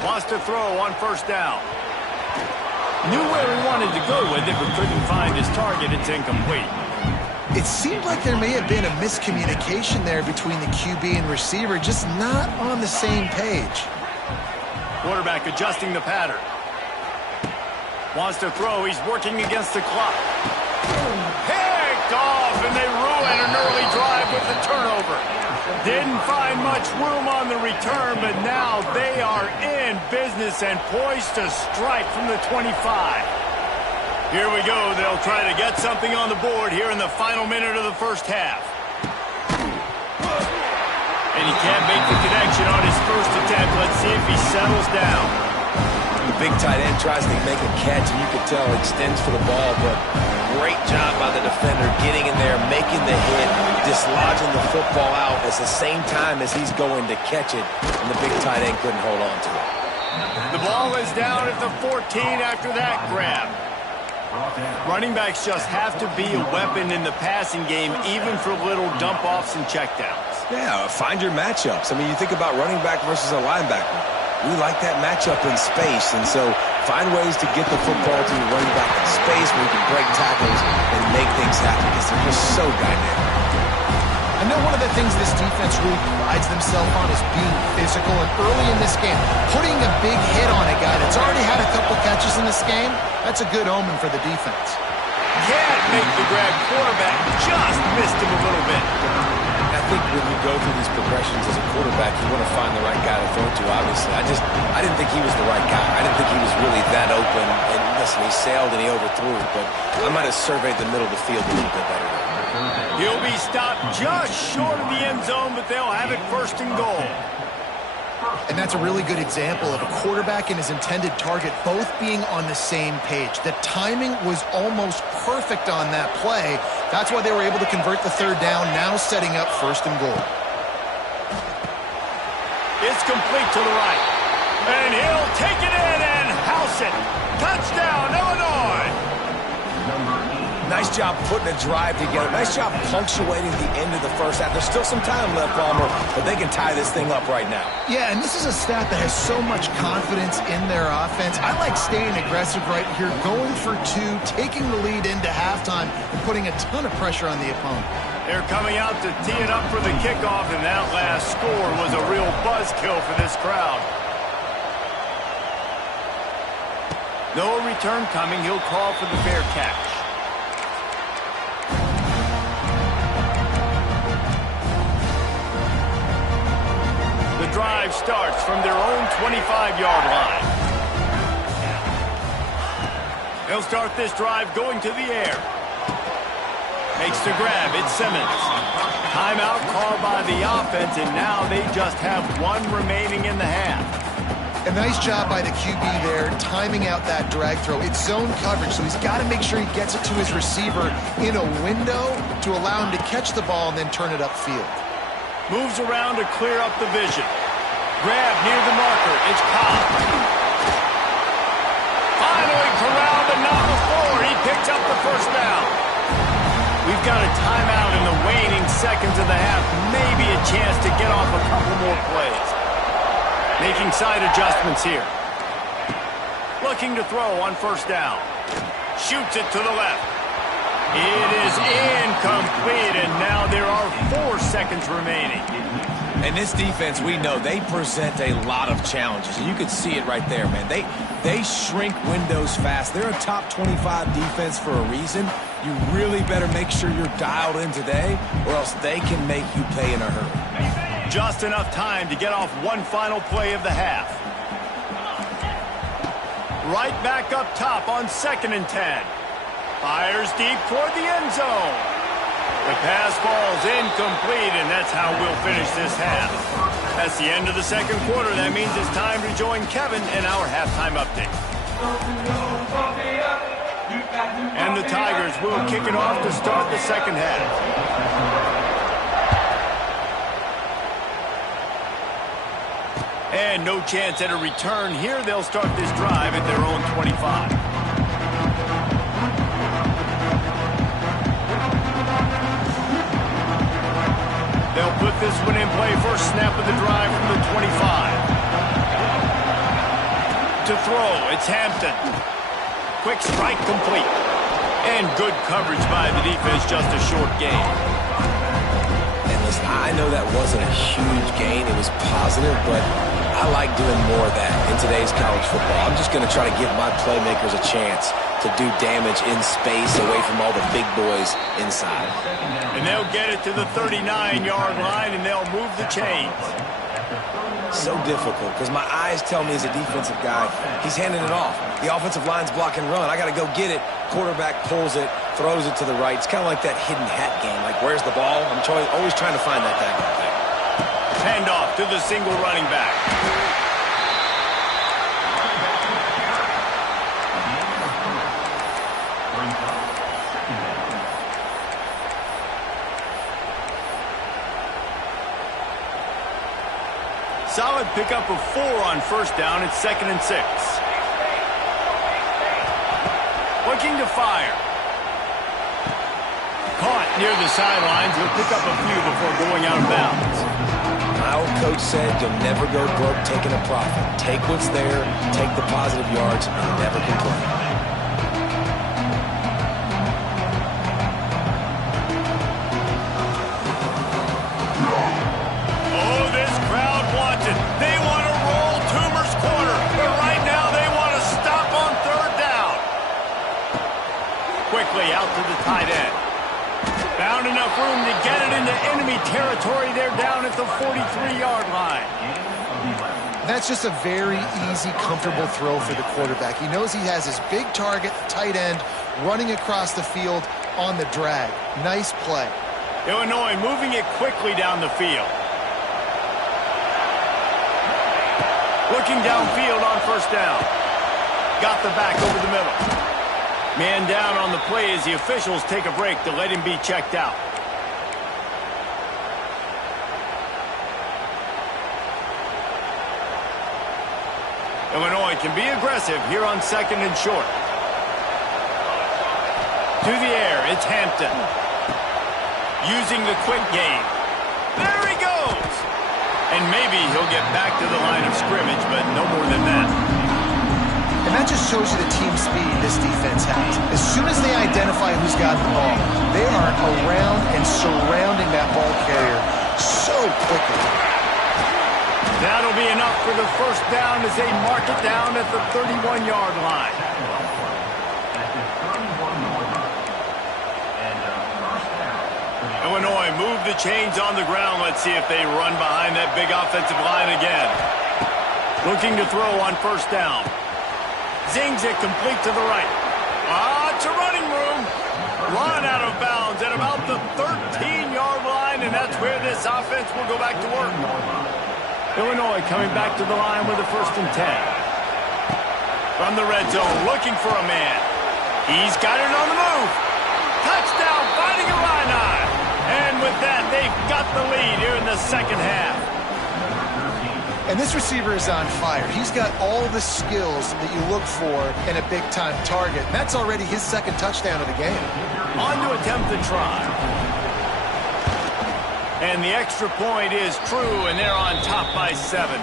Wants to throw on first down. Knew where he wanted to go with it, but couldn't find his target. It's incomplete. It seemed like there may have been a miscommunication there between the QB and receiver, just not on the same page. Quarterback adjusting the pattern. Wants to throw. He's working against the clock. Picked off, and they ruin an early drive with the turnover. Didn't find much room on the return, but now they are in business and poised to strike from the 25. Here we go. They'll try to get something on the board here in the final minute of the first half. And he can't make the connection on his first attempt. Let's see if he settles down. The big tight end tries to make a catch, and you can tell extends for the ball, but great job by the defender getting in there, making the hit, dislodging the football out at the same time as he's going to catch it, and the big tight end couldn't hold on to it. The ball is down at the 14 after that grab. Running backs just have to be a weapon in the passing game, even for little dump-offs and checkdowns. Yeah, find your matchups. I mean, you think about running back versus a linebacker. We like that matchup in space, and so find ways to get the football to the running back in space where you can break tackles and make things happen because they're just so dynamic. I know one of the things this defense really prides themselves on is being physical, and early in this game, putting a big hit on a guy that's already had a couple catches in this game, that's a good omen for the defense. Can't make the grab. Quarterback just missed him a little bit. I think when you go through these progressions as a quarterback, you want to find the right guy to throw to, obviously. I didn't think he was the right guy. I didn't think he was really that open. And listen, he sailed and he overthrew it, but I might have surveyed the middle of the field a little bit better. He'll be stopped just short of the end zone, but they'll have it first and goal. And that's a really good example of a quarterback and his intended target both being on the same page. The timing was almost perfect on that play. That's why they were able to convert the third down, now setting up first and goal. It's complete to the right. And he'll take it in and house it. Touchdown, Illinois! Nice job putting a drive together. Nice job punctuating the end of the first half. There's still some time left, Palmer, but they can tie this thing up right now. Yeah, and this is a staff that has so much confidence in their offense. I like staying aggressive right here, going for two, taking the lead into halftime, and putting a ton of pressure on the opponent. They're coming out to tee it up for the kickoff, and that last score was a real buzzkill for this crowd. No return coming. He'll call for the fair catch. The drive starts from their own 25-yard line. They'll start this drive going to the air. Makes the grab. It's Simmons. Timeout called by the offense, and now they just have one remaining in the half. A nice job by the QB there, timing out that drag throw. It's zone coverage, so he's got to make sure he gets it to his receiver in a window to allow him to catch the ball and then turn it upfield. Moves around to clear up the vision. Grab near the marker. It's Cobb. Finally corralled, but not before. He picks up the first down. We've got a timeout in the waning seconds of the half. Maybe a chance to get off a couple more plays. Making side adjustments here. Looking to throw on first down. Shoots it to the left. It is incomplete, and now there are 4 seconds remaining. And this defense, we know, they present a lot of challenges. And you can see it right there, man. They shrink windows fast. They're a top 25 defense for a reason. You really better make sure you're dialed in today, or else they can make you pay in a hurry. Just enough time to get off one final play of the half. Right back up top on 2nd and 10. Fires deep toward the end zone. The pass falls incomplete, and that's how we'll finish this half. That's the end of the second quarter. That means it's time to join Kevin in our halftime update. And the Tigers will kick it off to start the second half. And no chance at a return here. They'll start this drive at their own 25. They'll put this one in play. First snap of the drive from the 25. To throw, it's Hampton. Quick strike complete. And good coverage by the defense, just a short gain. And listen, I know that wasn't a huge gain. It was positive, but I like doing more of that in today's college football. I'm just going to try to give my playmakers a chance to do damage in space away from all the big boys inside. And they'll get it to the 39-yard line, and they'll move the chains. So difficult because my eyes tell me as a defensive guy, he's handing it off. The offensive line's block and run. I got to go get it. Quarterback pulls it, throws it to the right. It's kind of like that hidden hat game. Like, where's the ball? I'm always trying to find that thing. Handoff to the single running back. Solid pickup of 4 on first down. It's 2nd and 6. Looking to fire. Caught near the sidelines. He'll pick up a few before going out of bounds. My old coach said you'll never go broke taking a profit. Take what's there, take the positive yards, and never complain. Out to the tight end. Found enough room to get it into enemy territory. They're down at the 43-yard line. That's just a very easy, comfortable throw for the quarterback. He knows he has his big target, the tight end, running across the field on the drag. Nice play. Illinois moving it quickly down the field. Looking downfield on first down. Got the back over the middle. Man down on the play as the officials take a break to let him be checked out. Illinois can be aggressive here on 2nd and short. To the air, it's Hampton. Using the quick game. There he goes! And maybe he'll get back to the line of scrimmage, but no more than that. And that just shows you the team speed this defense has. As soon as they identify who's got the ball, they are around and surrounding that ball carrier so quickly. That'll be enough for the first down as they mark it down at the 31-yard line. Illinois move the chains on the ground. Let's see if they run behind that big offensive line again. Looking to throw on first down. Zings it complete to the right. It's a running room. Run out of bounds at about the 13-yard line, and that's where this offense will go back to work. Illinois coming back to the line with a 1st and 10. From the red zone, looking for a man. He's got it on the move. Touchdown, fighting Illini. And with that, they've got the lead here in the second half. And this receiver is on fire. He's got all the skills that you look for in a big-time target. That's already his 2nd touchdown of the game. On to attempt the try. And the extra point is true, and they're on top by 7.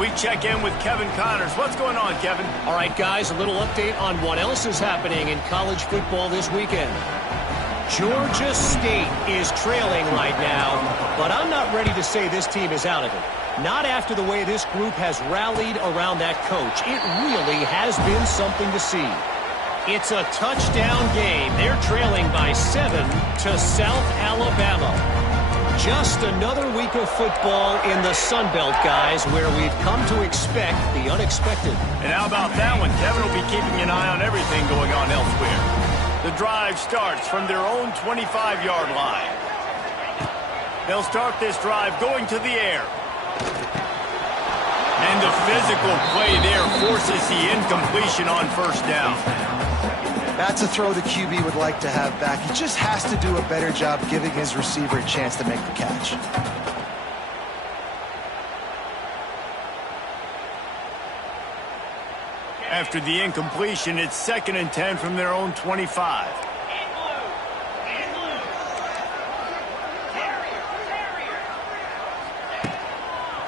We check in with Kevin Connors. What's going on, Kevin? All right, guys, a little update on what else is happening in college football this weekend. Georgia State is trailing right now, but I'm not ready to say this team is out of it. Not after the way this group has rallied around that coach. It really has been something to see. It's a touchdown game. They're trailing by 7 to South Alabama. Just another week of football in the Sun Belt, guys, where we've come to expect the unexpected. And how about that one? Kevin will be keeping an eye on everything going on elsewhere. The drive starts from their own 25-yard line. They'll start this drive going to the air. And the physical play there forces the incompletion on first down. That's a throw the QB would like to have back. He just has to do a better job giving his receiver a chance to make the catch. After the incompletion, it's 2nd and 10 from their own 25.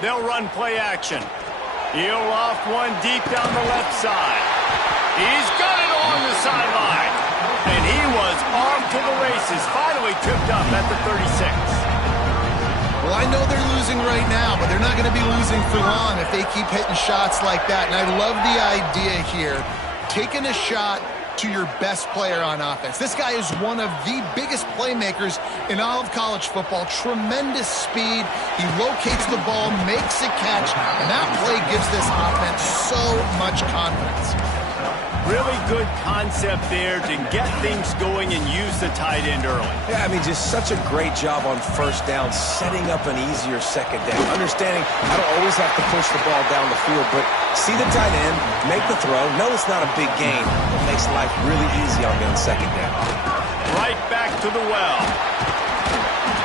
They'll run play action. He'll loft one deep down the left side. He's got it on the sideline. And he was off to the races, finally tripped up at the 36. Well, I know they're losing right now, but they're not going to be losing for long if they keep hitting shots like that. And I love the idea here, taking a shot to your best player on offense. This guy is one of the biggest playmakers in all of college football. Tremendous speed. He locates the ball, makes a catch, and that play gives this offense so much confidence. Really good concept there to get things going and use the tight end early. Yeah, I mean, just such a great job on first down, setting up an easier second down. Understanding I don't always have to push the ball down the field, but see the tight end, make the throw. No, it's not a big gain. It makes life really easy on me on second down. Right back to the well.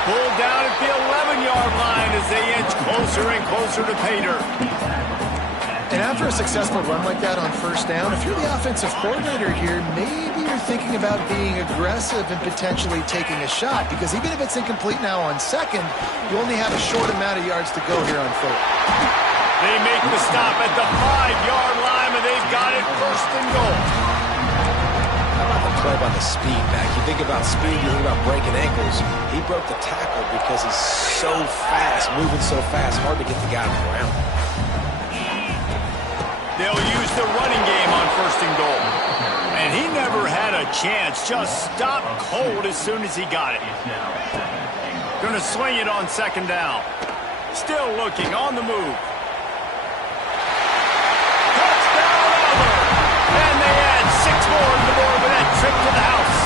Pulled down at the 11-yard line as they inch closer and closer to pay dirt. And after a successful run like that on first down, if you're the offensive coordinator here, maybe you're thinking about being aggressive and potentially taking a shot, because even if it's incomplete now on second, you only have a short amount of yards to go here on third. They make the stop at the 5-yard line, and they've got it 1st and goal. How about the play by the speed back? You think about speed, you think about breaking ankles. He broke the tackle because he's so fast, moving so fast, hard to get the guy around. They'll use the running game on 1st and goal. And he never had a chance, just stopped cold as soon as he got it. Gonna swing it on 2nd down. Still looking, on the move. Touchdown over! And they add 6 more to the board with that trip to the house.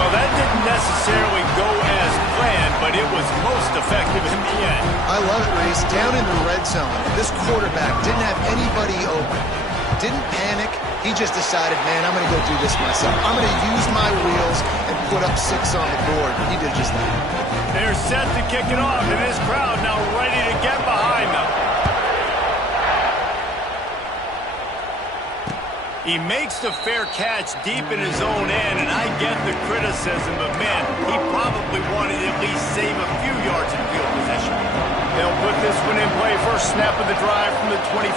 Well, that didn't necessarily go as planned, but it was most effective in the end. I love it, Reese. Down in the red zone, this quarterback didn't have anybody open. Didn't panic. He just decided, man, I'm going to go do this myself. I'm going to use my wheels and put up 6 on the board. He did just that. They're set to kick it off, and this crowd now ready to get behind them. He makes the fair catch deep in his own end, and I get the criticism, but man, he probably wanted to at least save a few yards in field position. They'll put this one in play, first snap of the drive from the 25.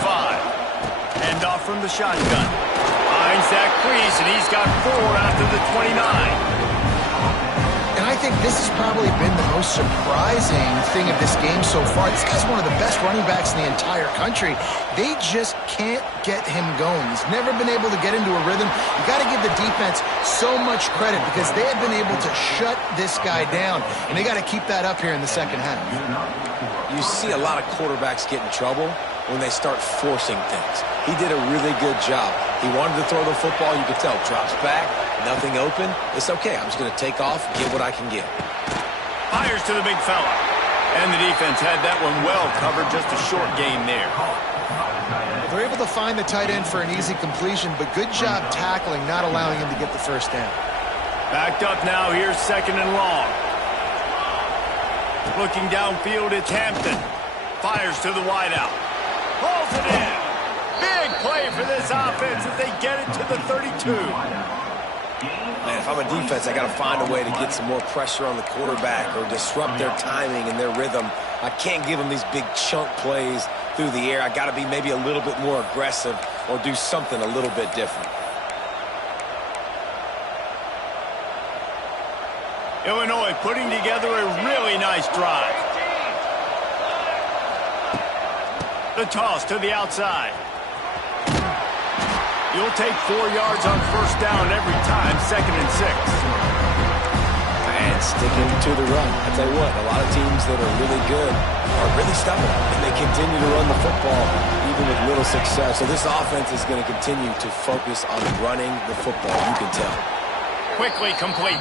Hand off from the shotgun. Finds that crease, and he's got 4 after the 29. And I think this has probably been the most surprising thing of this game so far. This guy's one of the best running backs in the entire country. They just can't get him going. He's never been able to get into a rhythm. You got to give the defense so much credit because they have been able to shut this guy down, and they got to keep that up here in the second half. You see a lot of quarterbacks get in trouble when they start forcing things. He did a really good job. He wanted to throw the football. You could tell. Drops back, nothing open. It's okay. I'm just going to take off, get what I can get. Fires to the big fella. And the defense had that one well covered. Just a short gain there. They're able to find the tight end for an easy completion, but good job tackling, not allowing him to get the first down. Backed up now. Here's 2nd and long. Looking downfield, it's Hampton. Fires to the wideout. Pulls it in. Big play for this offense as they get it to the 32. Man, if I'm a defense, I got to find a way to get some more pressure on the quarterback or disrupt their timing and their rhythm. I can't give them these big chunk plays through the air. I got to be maybe a little bit more aggressive or do something a little bit different. Illinois putting together a really nice drive. The toss to the outside. You'll take 4 yards on first down every time, 2nd and 6. And sticking to the run. I tell you what, a lot of teams that are really good are really stubborn, and they continue to run the football even with little success. So this offense is going to continue to focus on running the football. You can tell. Quickly complete.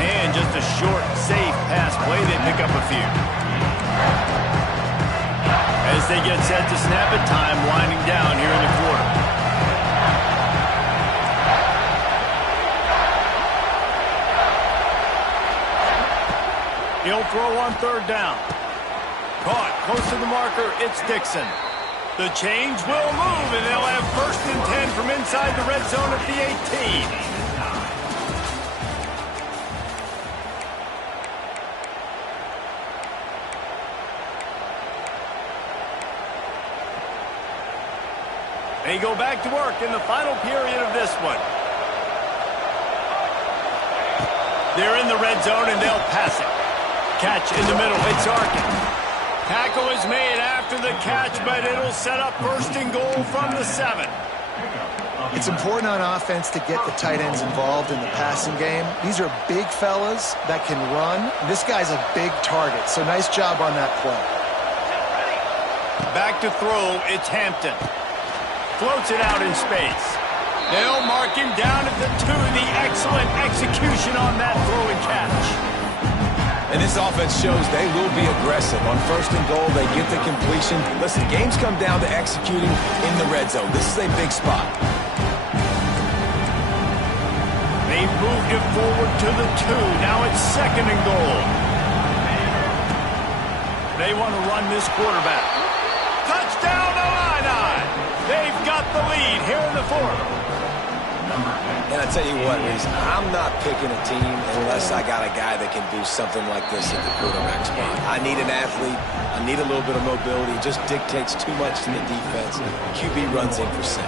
And just a short, safe pass play. They pick up a few. As they get set to snap it, time winding down here in the quarter. He'll throw on 3rd down. Caught close to the marker. It's Dixon. The change will move, and they'll have 1st and 10 from inside the red zone at the 18. They go back to work in the final period of this one. They're in the red zone, and they'll pass it. Catch in the middle. It's Arkin. Tackle is made after the catch, but it'll set up 1st and goal from the 7. It's important on offense to get the tight ends involved in the passing game. These are big fellas that can run. This guy's a big target, so nice job on that play. Back to throw, it's Hampton. Floats it out in space. They'll mark him down at the 2. The excellent execution on that throw and catch. And this offense shows they will be aggressive. On 1st and goal, they get the completion. Listen, games come down to executing in the red zone. This is a big spot. They moved it forward to the 2. Now it's 2nd and goal. They want to run this quarterback. Touchdown, Illini! They've got the lead here in the 4th. And I tell you what, Reese, I'm not picking a team unless I got a guy that can do something like this at the quarterback spot. I need an athlete. I need a little bit of mobility. It just dictates too much to the defense. QB runs in for 6.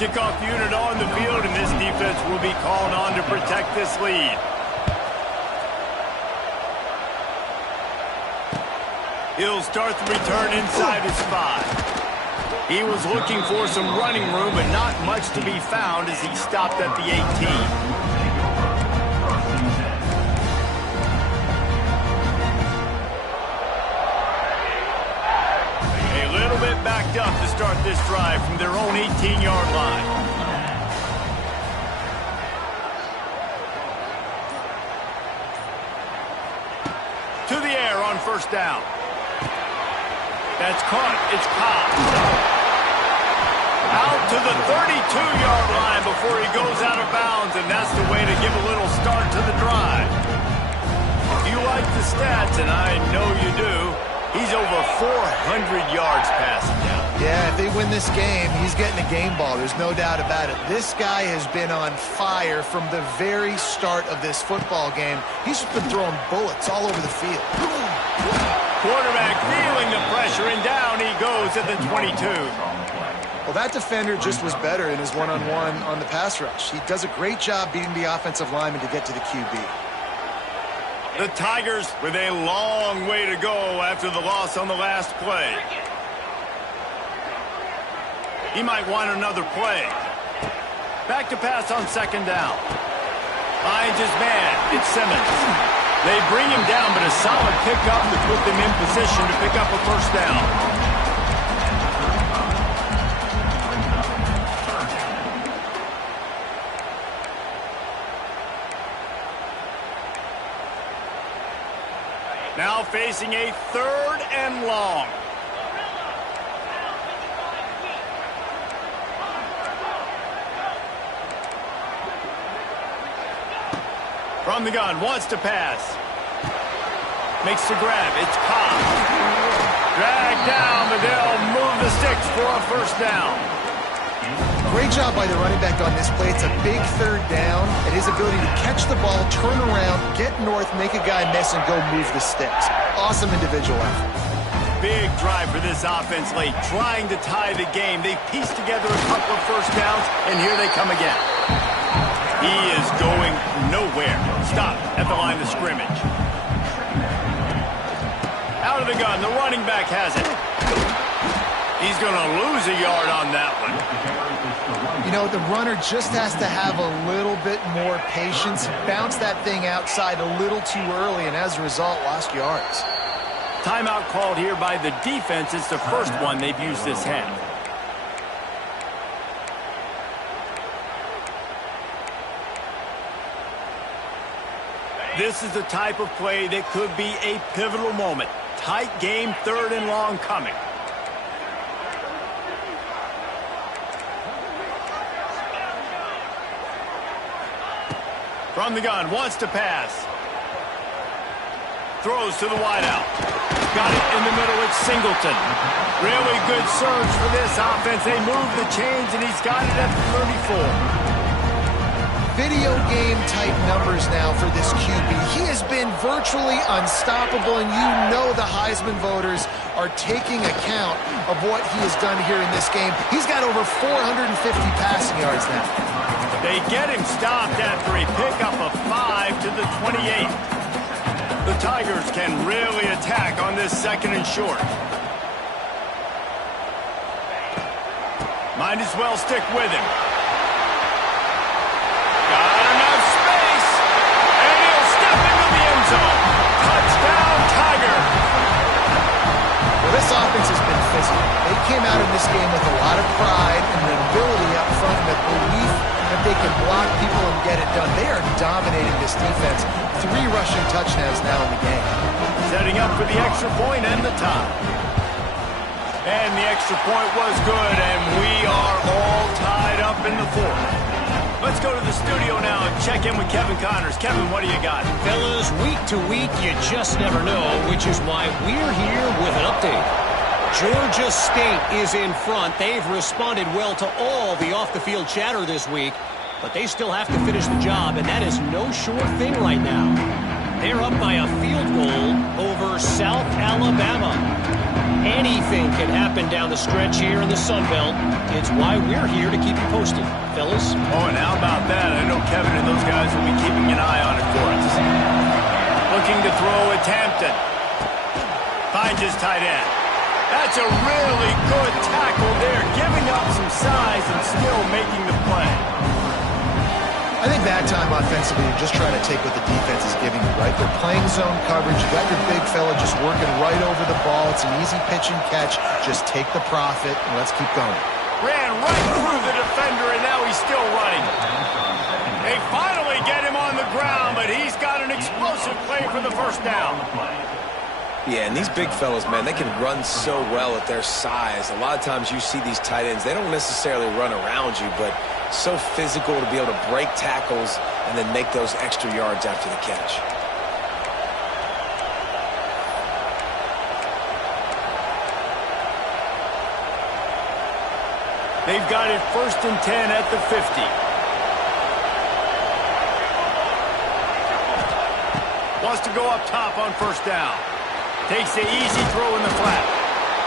Kickoff unit on the field, and this defense will be called on to protect this lead. He'll start the return inside his 5. He was looking for some running room, but not much to be found as he stopped at the 18. A little bit backed up to start this drive from their own 18-yard line. To the air on 1st down. That's caught. It's Cobb. Out to the 32-yard line before he goes out of bounds, and that's the way to give a little start to the drive. If you like the stats, and I know you do, he's over 400 yards passing now. Yeah, if they win this game, he's getting a game ball. There's no doubt about it. This guy has been on fire from the very start of this football game. He's just been throwing bullets all over the field. Quarterback feeling the pressure, and down he goes at the 22. Well, that defender just was better in his one-on-one on the pass rush. He does a great job beating the offensive lineman to get to the QB. The Tigers with a long way to go after the loss on the last play. He might want another play. Back to pass on 2nd down. Finds his man. It's Simmons. They bring him down, but a solid pickup to put them in position to pick up a 1st down. Now facing a 3rd and long. From the gun, wants to pass. Makes the grab. It's Cobb. Dragged down, but they'll move the sticks for a 1st down. Great job by the running back on this play. It's a big 3rd down, and his ability to catch the ball, turn around, get north, make a guy miss, and go move the sticks. Awesome individual effort. Big drive for this offense late, trying to tie the game. They pieced together a couple of 1st downs, and here they come again. He is going nowhere. Stop at the line of scrimmage. Out of the gun, the running back has it. He's going to lose a yard on that one. You know, the runner just has to have a little bit more patience. Bounce that thing outside a little too early, and as a result, lost yards. Timeout called here by the defense. It's the first one they've used this half. This is the type of play that could be a pivotal moment. Tight game, 3rd and long coming. From the gun, wants to pass. Throws to the wideout. Singleton. Really good surge for this offense. They move the chains, and he's got it at the 34. Video game type numbers now for this QB. He has been virtually unstoppable, and you know the Heisman voters are taking account of what he has done here in this game. He's got over 450 passing yards now. They get him stopped after a pickup of 5 to the 28. The Tigers can really attack on this second and short. Might as well stick with him. Got enough space, and he'll step into the end zone. Touchdown, Tiger. Well, this offense has been physical. They came out of this game with a lot of pride and an ability up front and a belief that they can block people and get it done. They are dominating this defense. 3 rushing touchdowns now in the game. Setting up for the extra point and the tie. And the extra point was good, and we are all tied up in the fourth. Let's go to the studio now and check in with Kevin Connors. Kevin, what do you got? Fellas, week to week, you just never know, which is why we're here with an update. Georgia State is in front. They've responded well to all the off-the-field chatter this week, but they still have to finish the job, and that is no sure thing right now. They're up by a field goal over South Alabama. Anything can happen down the stretch here in the Sun Belt. It's why we're here to keep you posted, fellas. Oh, and how about that? I know Kevin and those guys will be keeping an eye on it for us. Looking to throw at Hampton. Finds his tight end. That's a really good tackle there, giving up some size and still making the play. I think that time offensively, you're just trying to take what the defense is giving you, right? They're playing zone coverage. You got your big fella just working right over the ball. It's an easy pitch and catch. Just take the profit, and let's keep going. Ran right through the defender, and now he's still running. They finally get him on the ground, but he's got an explosive play for the first down. Yeah, and these big fellas, man, they can run so well at their size. A lot of times you see these tight ends, they don't necessarily run around you, but so physical to be able to break tackles and then make those extra yards after the catch. They've got it 1st and 10 at the 50. Wants to go up top on first down. Takes the easy throw in the flat.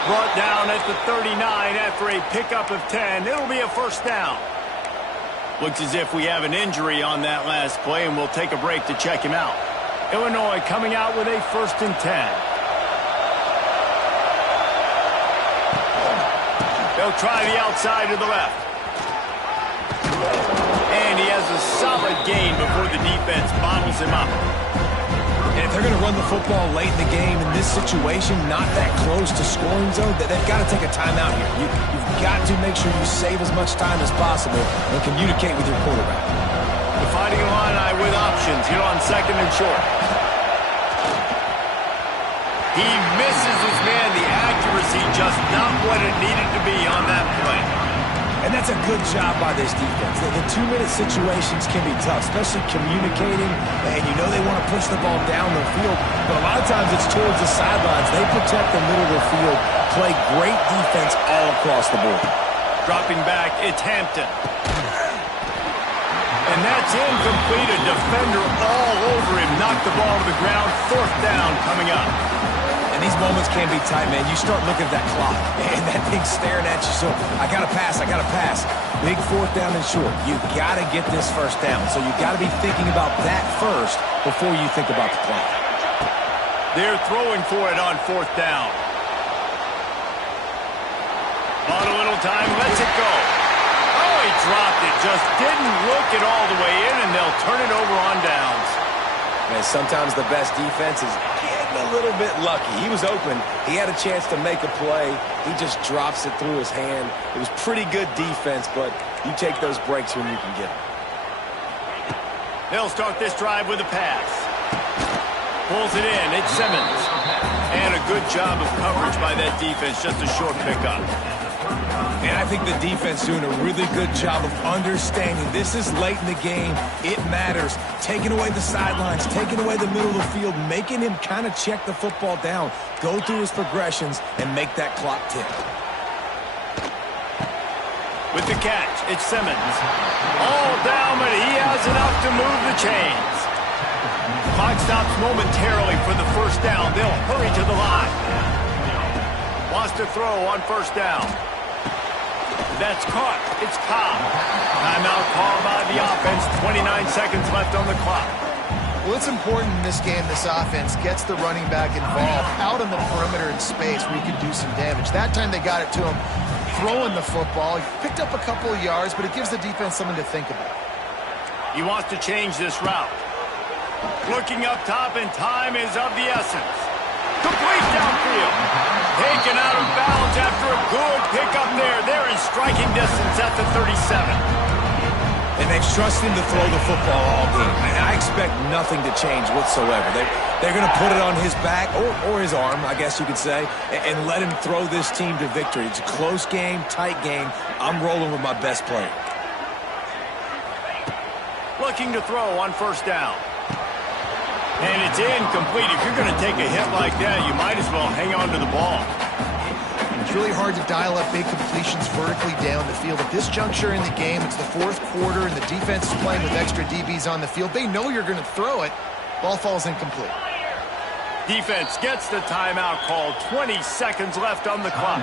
Brought down at the 39 after a pickup of 10. It'll be a first down. Looks as if we have an injury on that last play, and we'll take a break to check him out. Illinois coming out with a 1st and 10. They'll try the outside to the left. And he has a solid gain before the defense bottles him up. And if they're going to run the football late in the game in this situation, not that close to scoring zone, they've got to take a timeout here. You've got to make sure you save as much time as possible and communicate with your quarterback. The Fighting Illini with options here on 2nd and short. He misses his man. The accuracy just not what it needed to be on that play. And that's a good job by this defense. The 2-minute situations can be tough, especially communicating, and you know they want to push the ball down the field, but a lot of times it's towards the sidelines. They protect the middle of the field, play great defense all across the board. Dropping back, it's Hampton. And that's incomplete. A defender all over him. Knocked the ball to the ground. 4th down coming up. And these moments can be tight, man. You start looking at that clock, and that thing's staring at you. So, I got to pass. Big 4th down and short. You got to get this first down. So, you got to be thinking about that first before you think about the play. They're throwing for it on 4th down. On a little time, lets it go. Oh, he dropped it. Just didn't look it all the way in, and they'll turn it over on downs. Man, sometimes the best defense is getting a little bit lucky. He was open. He had a chance to make a play. He just drops it through his hand. It was pretty good defense, but you take those breaks when you can get them. They'll start this drive with a pass. Pulls it in. It's Simmons. And a good job of coverage by that defense. Just a short pickup. And I think the defense doing a really good job of understanding this is late in the game. It matters. Taking away the sidelines, taking away the middle of the field, making him kind of check the football down, go through his progressions, and make that clock tick. With the catch, it's Simmons. All down, but he has enough to move the chains. Clock stops momentarily for the first down. They'll hurry to the line. Wants to throw on first down. That's caught. It's Cobb. Timeout called by the offense. 29 seconds left on the clock. Well, it's important in this game this offense gets the running back involved out on the perimeter in space where he can do some damage. That time they got it to him throwing the football. He picked up a couple of yards, but it gives the defense something to think about. He wants to change this route. Looking up top, and time is of the essence. Complete downfield. Taken out of bounds after a good pickup there. They're in striking distance at the 37. And they've trusted him to throw the football all game. And I expect nothing to change whatsoever. They're going to put it on his back, or his arm, I guess you could say, and let him throw this team to victory. It's a close game, tight game. I'm rolling with my best player. Looking to throw on first down. And it's incomplete. If you're going to take a hit like that, you might as well hang on to the ball. It's really hard to dial up big completions vertically down the field. At this juncture in the game, it's the fourth quarter, and the defense is playing with extra DBs on the field. They know you're going to throw it. Ball falls incomplete. Defense gets the timeout called. 20 seconds left on the clock.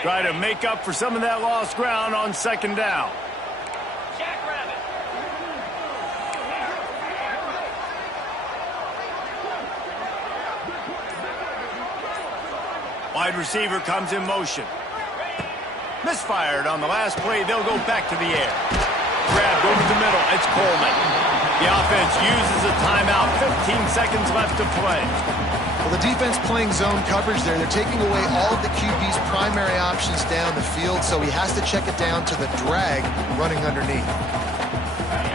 Try to make up for some of that lost ground on second down. Wide receiver comes in motion. Misfired on the last play. They'll go back to the air. Grabbed over the middle. It's Coleman. The offense uses a timeout. 15 seconds left to play. Well, the defense playing zone coverage there. They're taking away all of the QB's primary options down the field, so he has to check it down to the drag running underneath.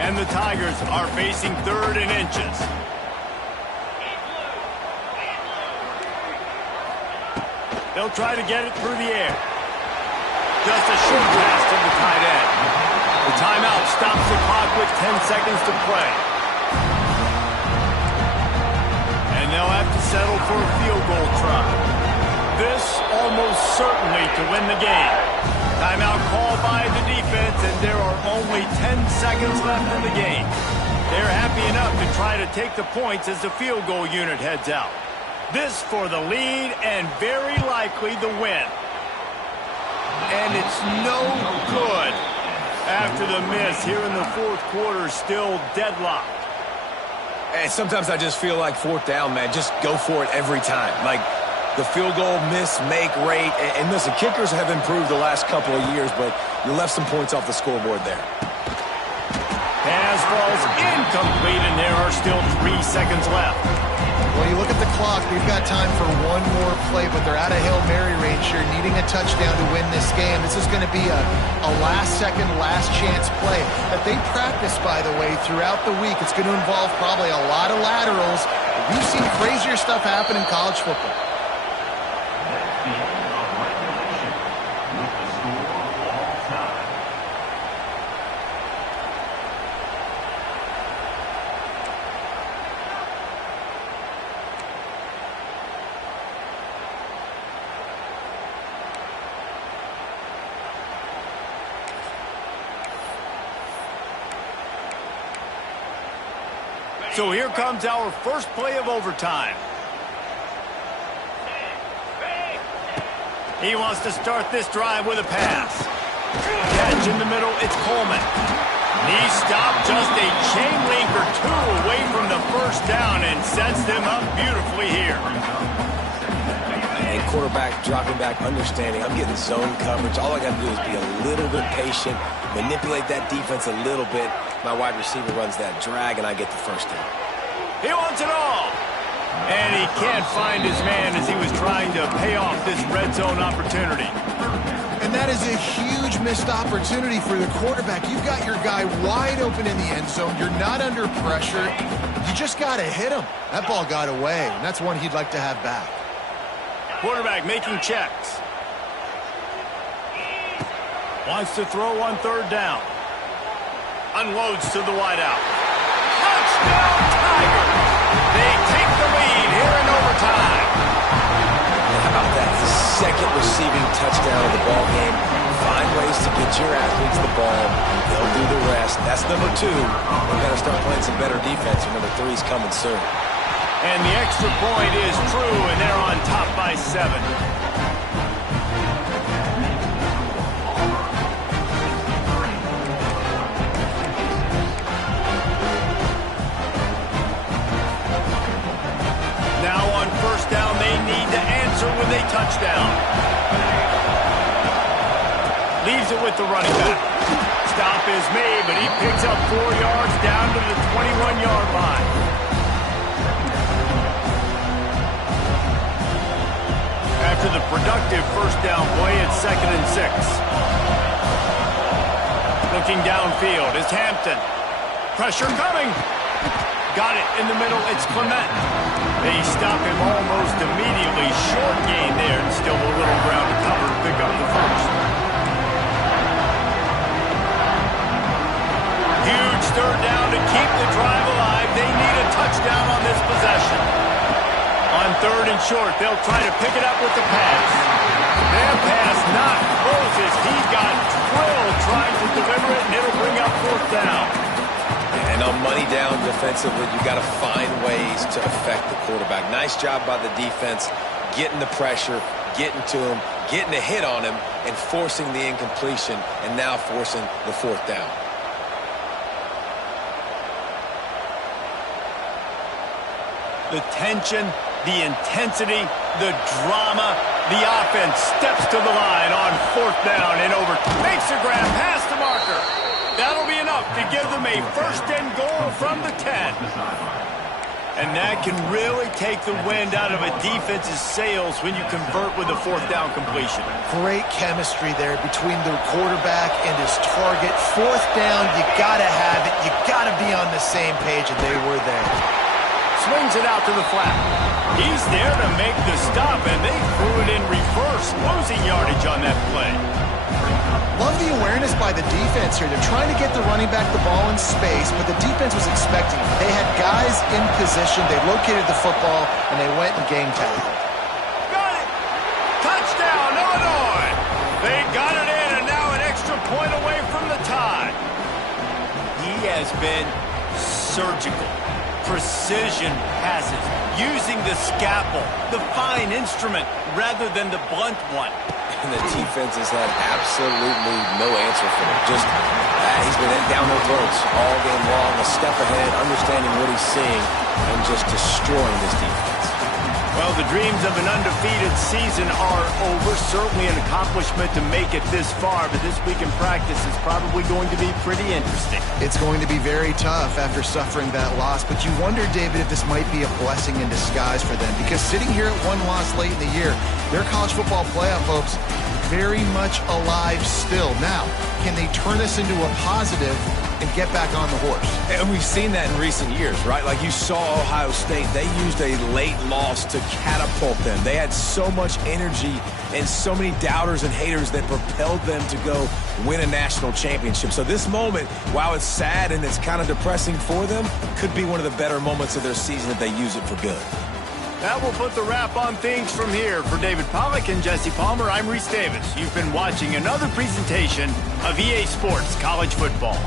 And the Tigers are facing third and inches. They'll try to get it through the air. Just a short pass to the tight end. The timeout stops the clock with 10 seconds to play. And they'll have to settle for a field goal try. This almost certainly to win the game. Timeout called by the defense, and there are only 10 seconds left in the game. They're happy enough to try to take the points as the field goal unit heads out. This for the lead and very likely the win. And it's no good after the miss here in the fourth quarter, still deadlocked. And sometimes I just feel like fourth down, man, just go for it every time. Like the field goal miss, make rate. And listen, kickers have improved the last couple of years, but you left some points off the scoreboard there. Pass falls incomplete, and there are still 3 seconds left. Well, you look at the clock, we've got time for one more play, but they're out of Hail Mary range here, needing a touchdown to win this game. This is going to be a last-second, last-chance play that they practice, by the way, throughout the week. It's going to involve probably a lot of laterals. We've seen crazier stuff happen in college football. So here comes our first play of overtime. He wants to start this drive with a pass. Catch in the middle, it's Coleman. He stopped just a chain link or two away from the first down and sets them up beautifully here. And quarterback dropping back, understanding I'm getting zone coverage. All I got to do is be a little bit patient, manipulate that defense a little bit. My wide receiver runs that drag, and I get the first down. He wants it all. And he can't find his man as he was trying to pay off this red zone opportunity. And that is a huge huge missed opportunity for the quarterback. You've got your guy wide open in the end zone. You're not under pressure. You just got to hit him. That ball got away, and that's one he'd like to have back. Quarterback making checks. Wants to throw on third down. Unloads to the wideout. Touchdown, Tigers! They take the lead here in overtime. How about that? The second receiving touchdown of the ball game. Find ways to get your athletes the ball. They'll do the rest. That's number 2. We've got to start playing some better defense, and number 3 is coming soon. And the extra point is true, and they're on top by 7. Now on first down, they need to answer with a touchdown. Leaves it with the running back. Stop is made, but he picks up 4 yards down to the 21-yard line. After the productive first down play, it's 2nd and 6. Looking downfield is Hampton. Pressure coming. Got it in the middle. It's Clement. They stop him almost immediately. Short gain there, and still a little ground to cover to pick up the first. Huge third down to keep the drive alive. They need a touchdown on this possession. On 3rd and short, they'll try to pick it up with the pass. Their pass not closes. He got drilled trying to deliver it, and it'll bring up 4th down. And on money down defensively, you got to find ways to affect the quarterback. Nice job by the defense, getting the pressure, getting to him, getting a hit on him, and forcing the incompletion, and now forcing the 4th down. The tension, the intensity, the drama, the offense steps to the line on 4th down and over. Makes a grab past the marker. That'll be enough to give them a 1st and goal from the 10. And that can really take the wind out of a defense's sails when you convert with a 4th down completion. Great chemistry there between the quarterback and his target. 4th down, you got to have it. You got to be on the same page, and they were there. Swings it out to the flat. He's there to make the stop, and they threw it in reverse, losing yardage on that play. Love the awareness by the defense here. They're trying to get the running back the ball in space, but the defense was expecting it. They had guys in position. They located the football, and they went and game tackled. Got it! Touchdown, Illinois! They got it in, and now an extra point away from the tie. He has been surgical. Precision passes, using the scalpel, the fine instrument, rather than the blunt one. And the defense has had absolutely no answer for him. Just, he's been down their throats all game long, a step ahead, understanding what he's seeing, and just destroying this defense. Well, the dreams of an undefeated season are over. Certainly an accomplishment to make it this far, but this week in practice is probably going to be pretty interesting. It's going to be very tough after suffering that loss, but you wonder, David, if this might be a blessing in disguise for them, because sitting here at 1 loss late in the year, their college football playoff hopes very much alive still. Now, can they turn this into a positive and get back on the horse? And we've seen that in recent years, right? Like you saw Ohio State, they used a late loss to catapult them. They had so much energy and so many doubters and haters that propelled them to go win a national championship. So this moment, while it's sad and it's kind of depressing for them, could be one of the better moments of their season if they use it for good. That will put the wrap on things from here. For David Pollack and Jesse Palmer, I'm Reese Davis. You've been watching another presentation of EA Sports College Football.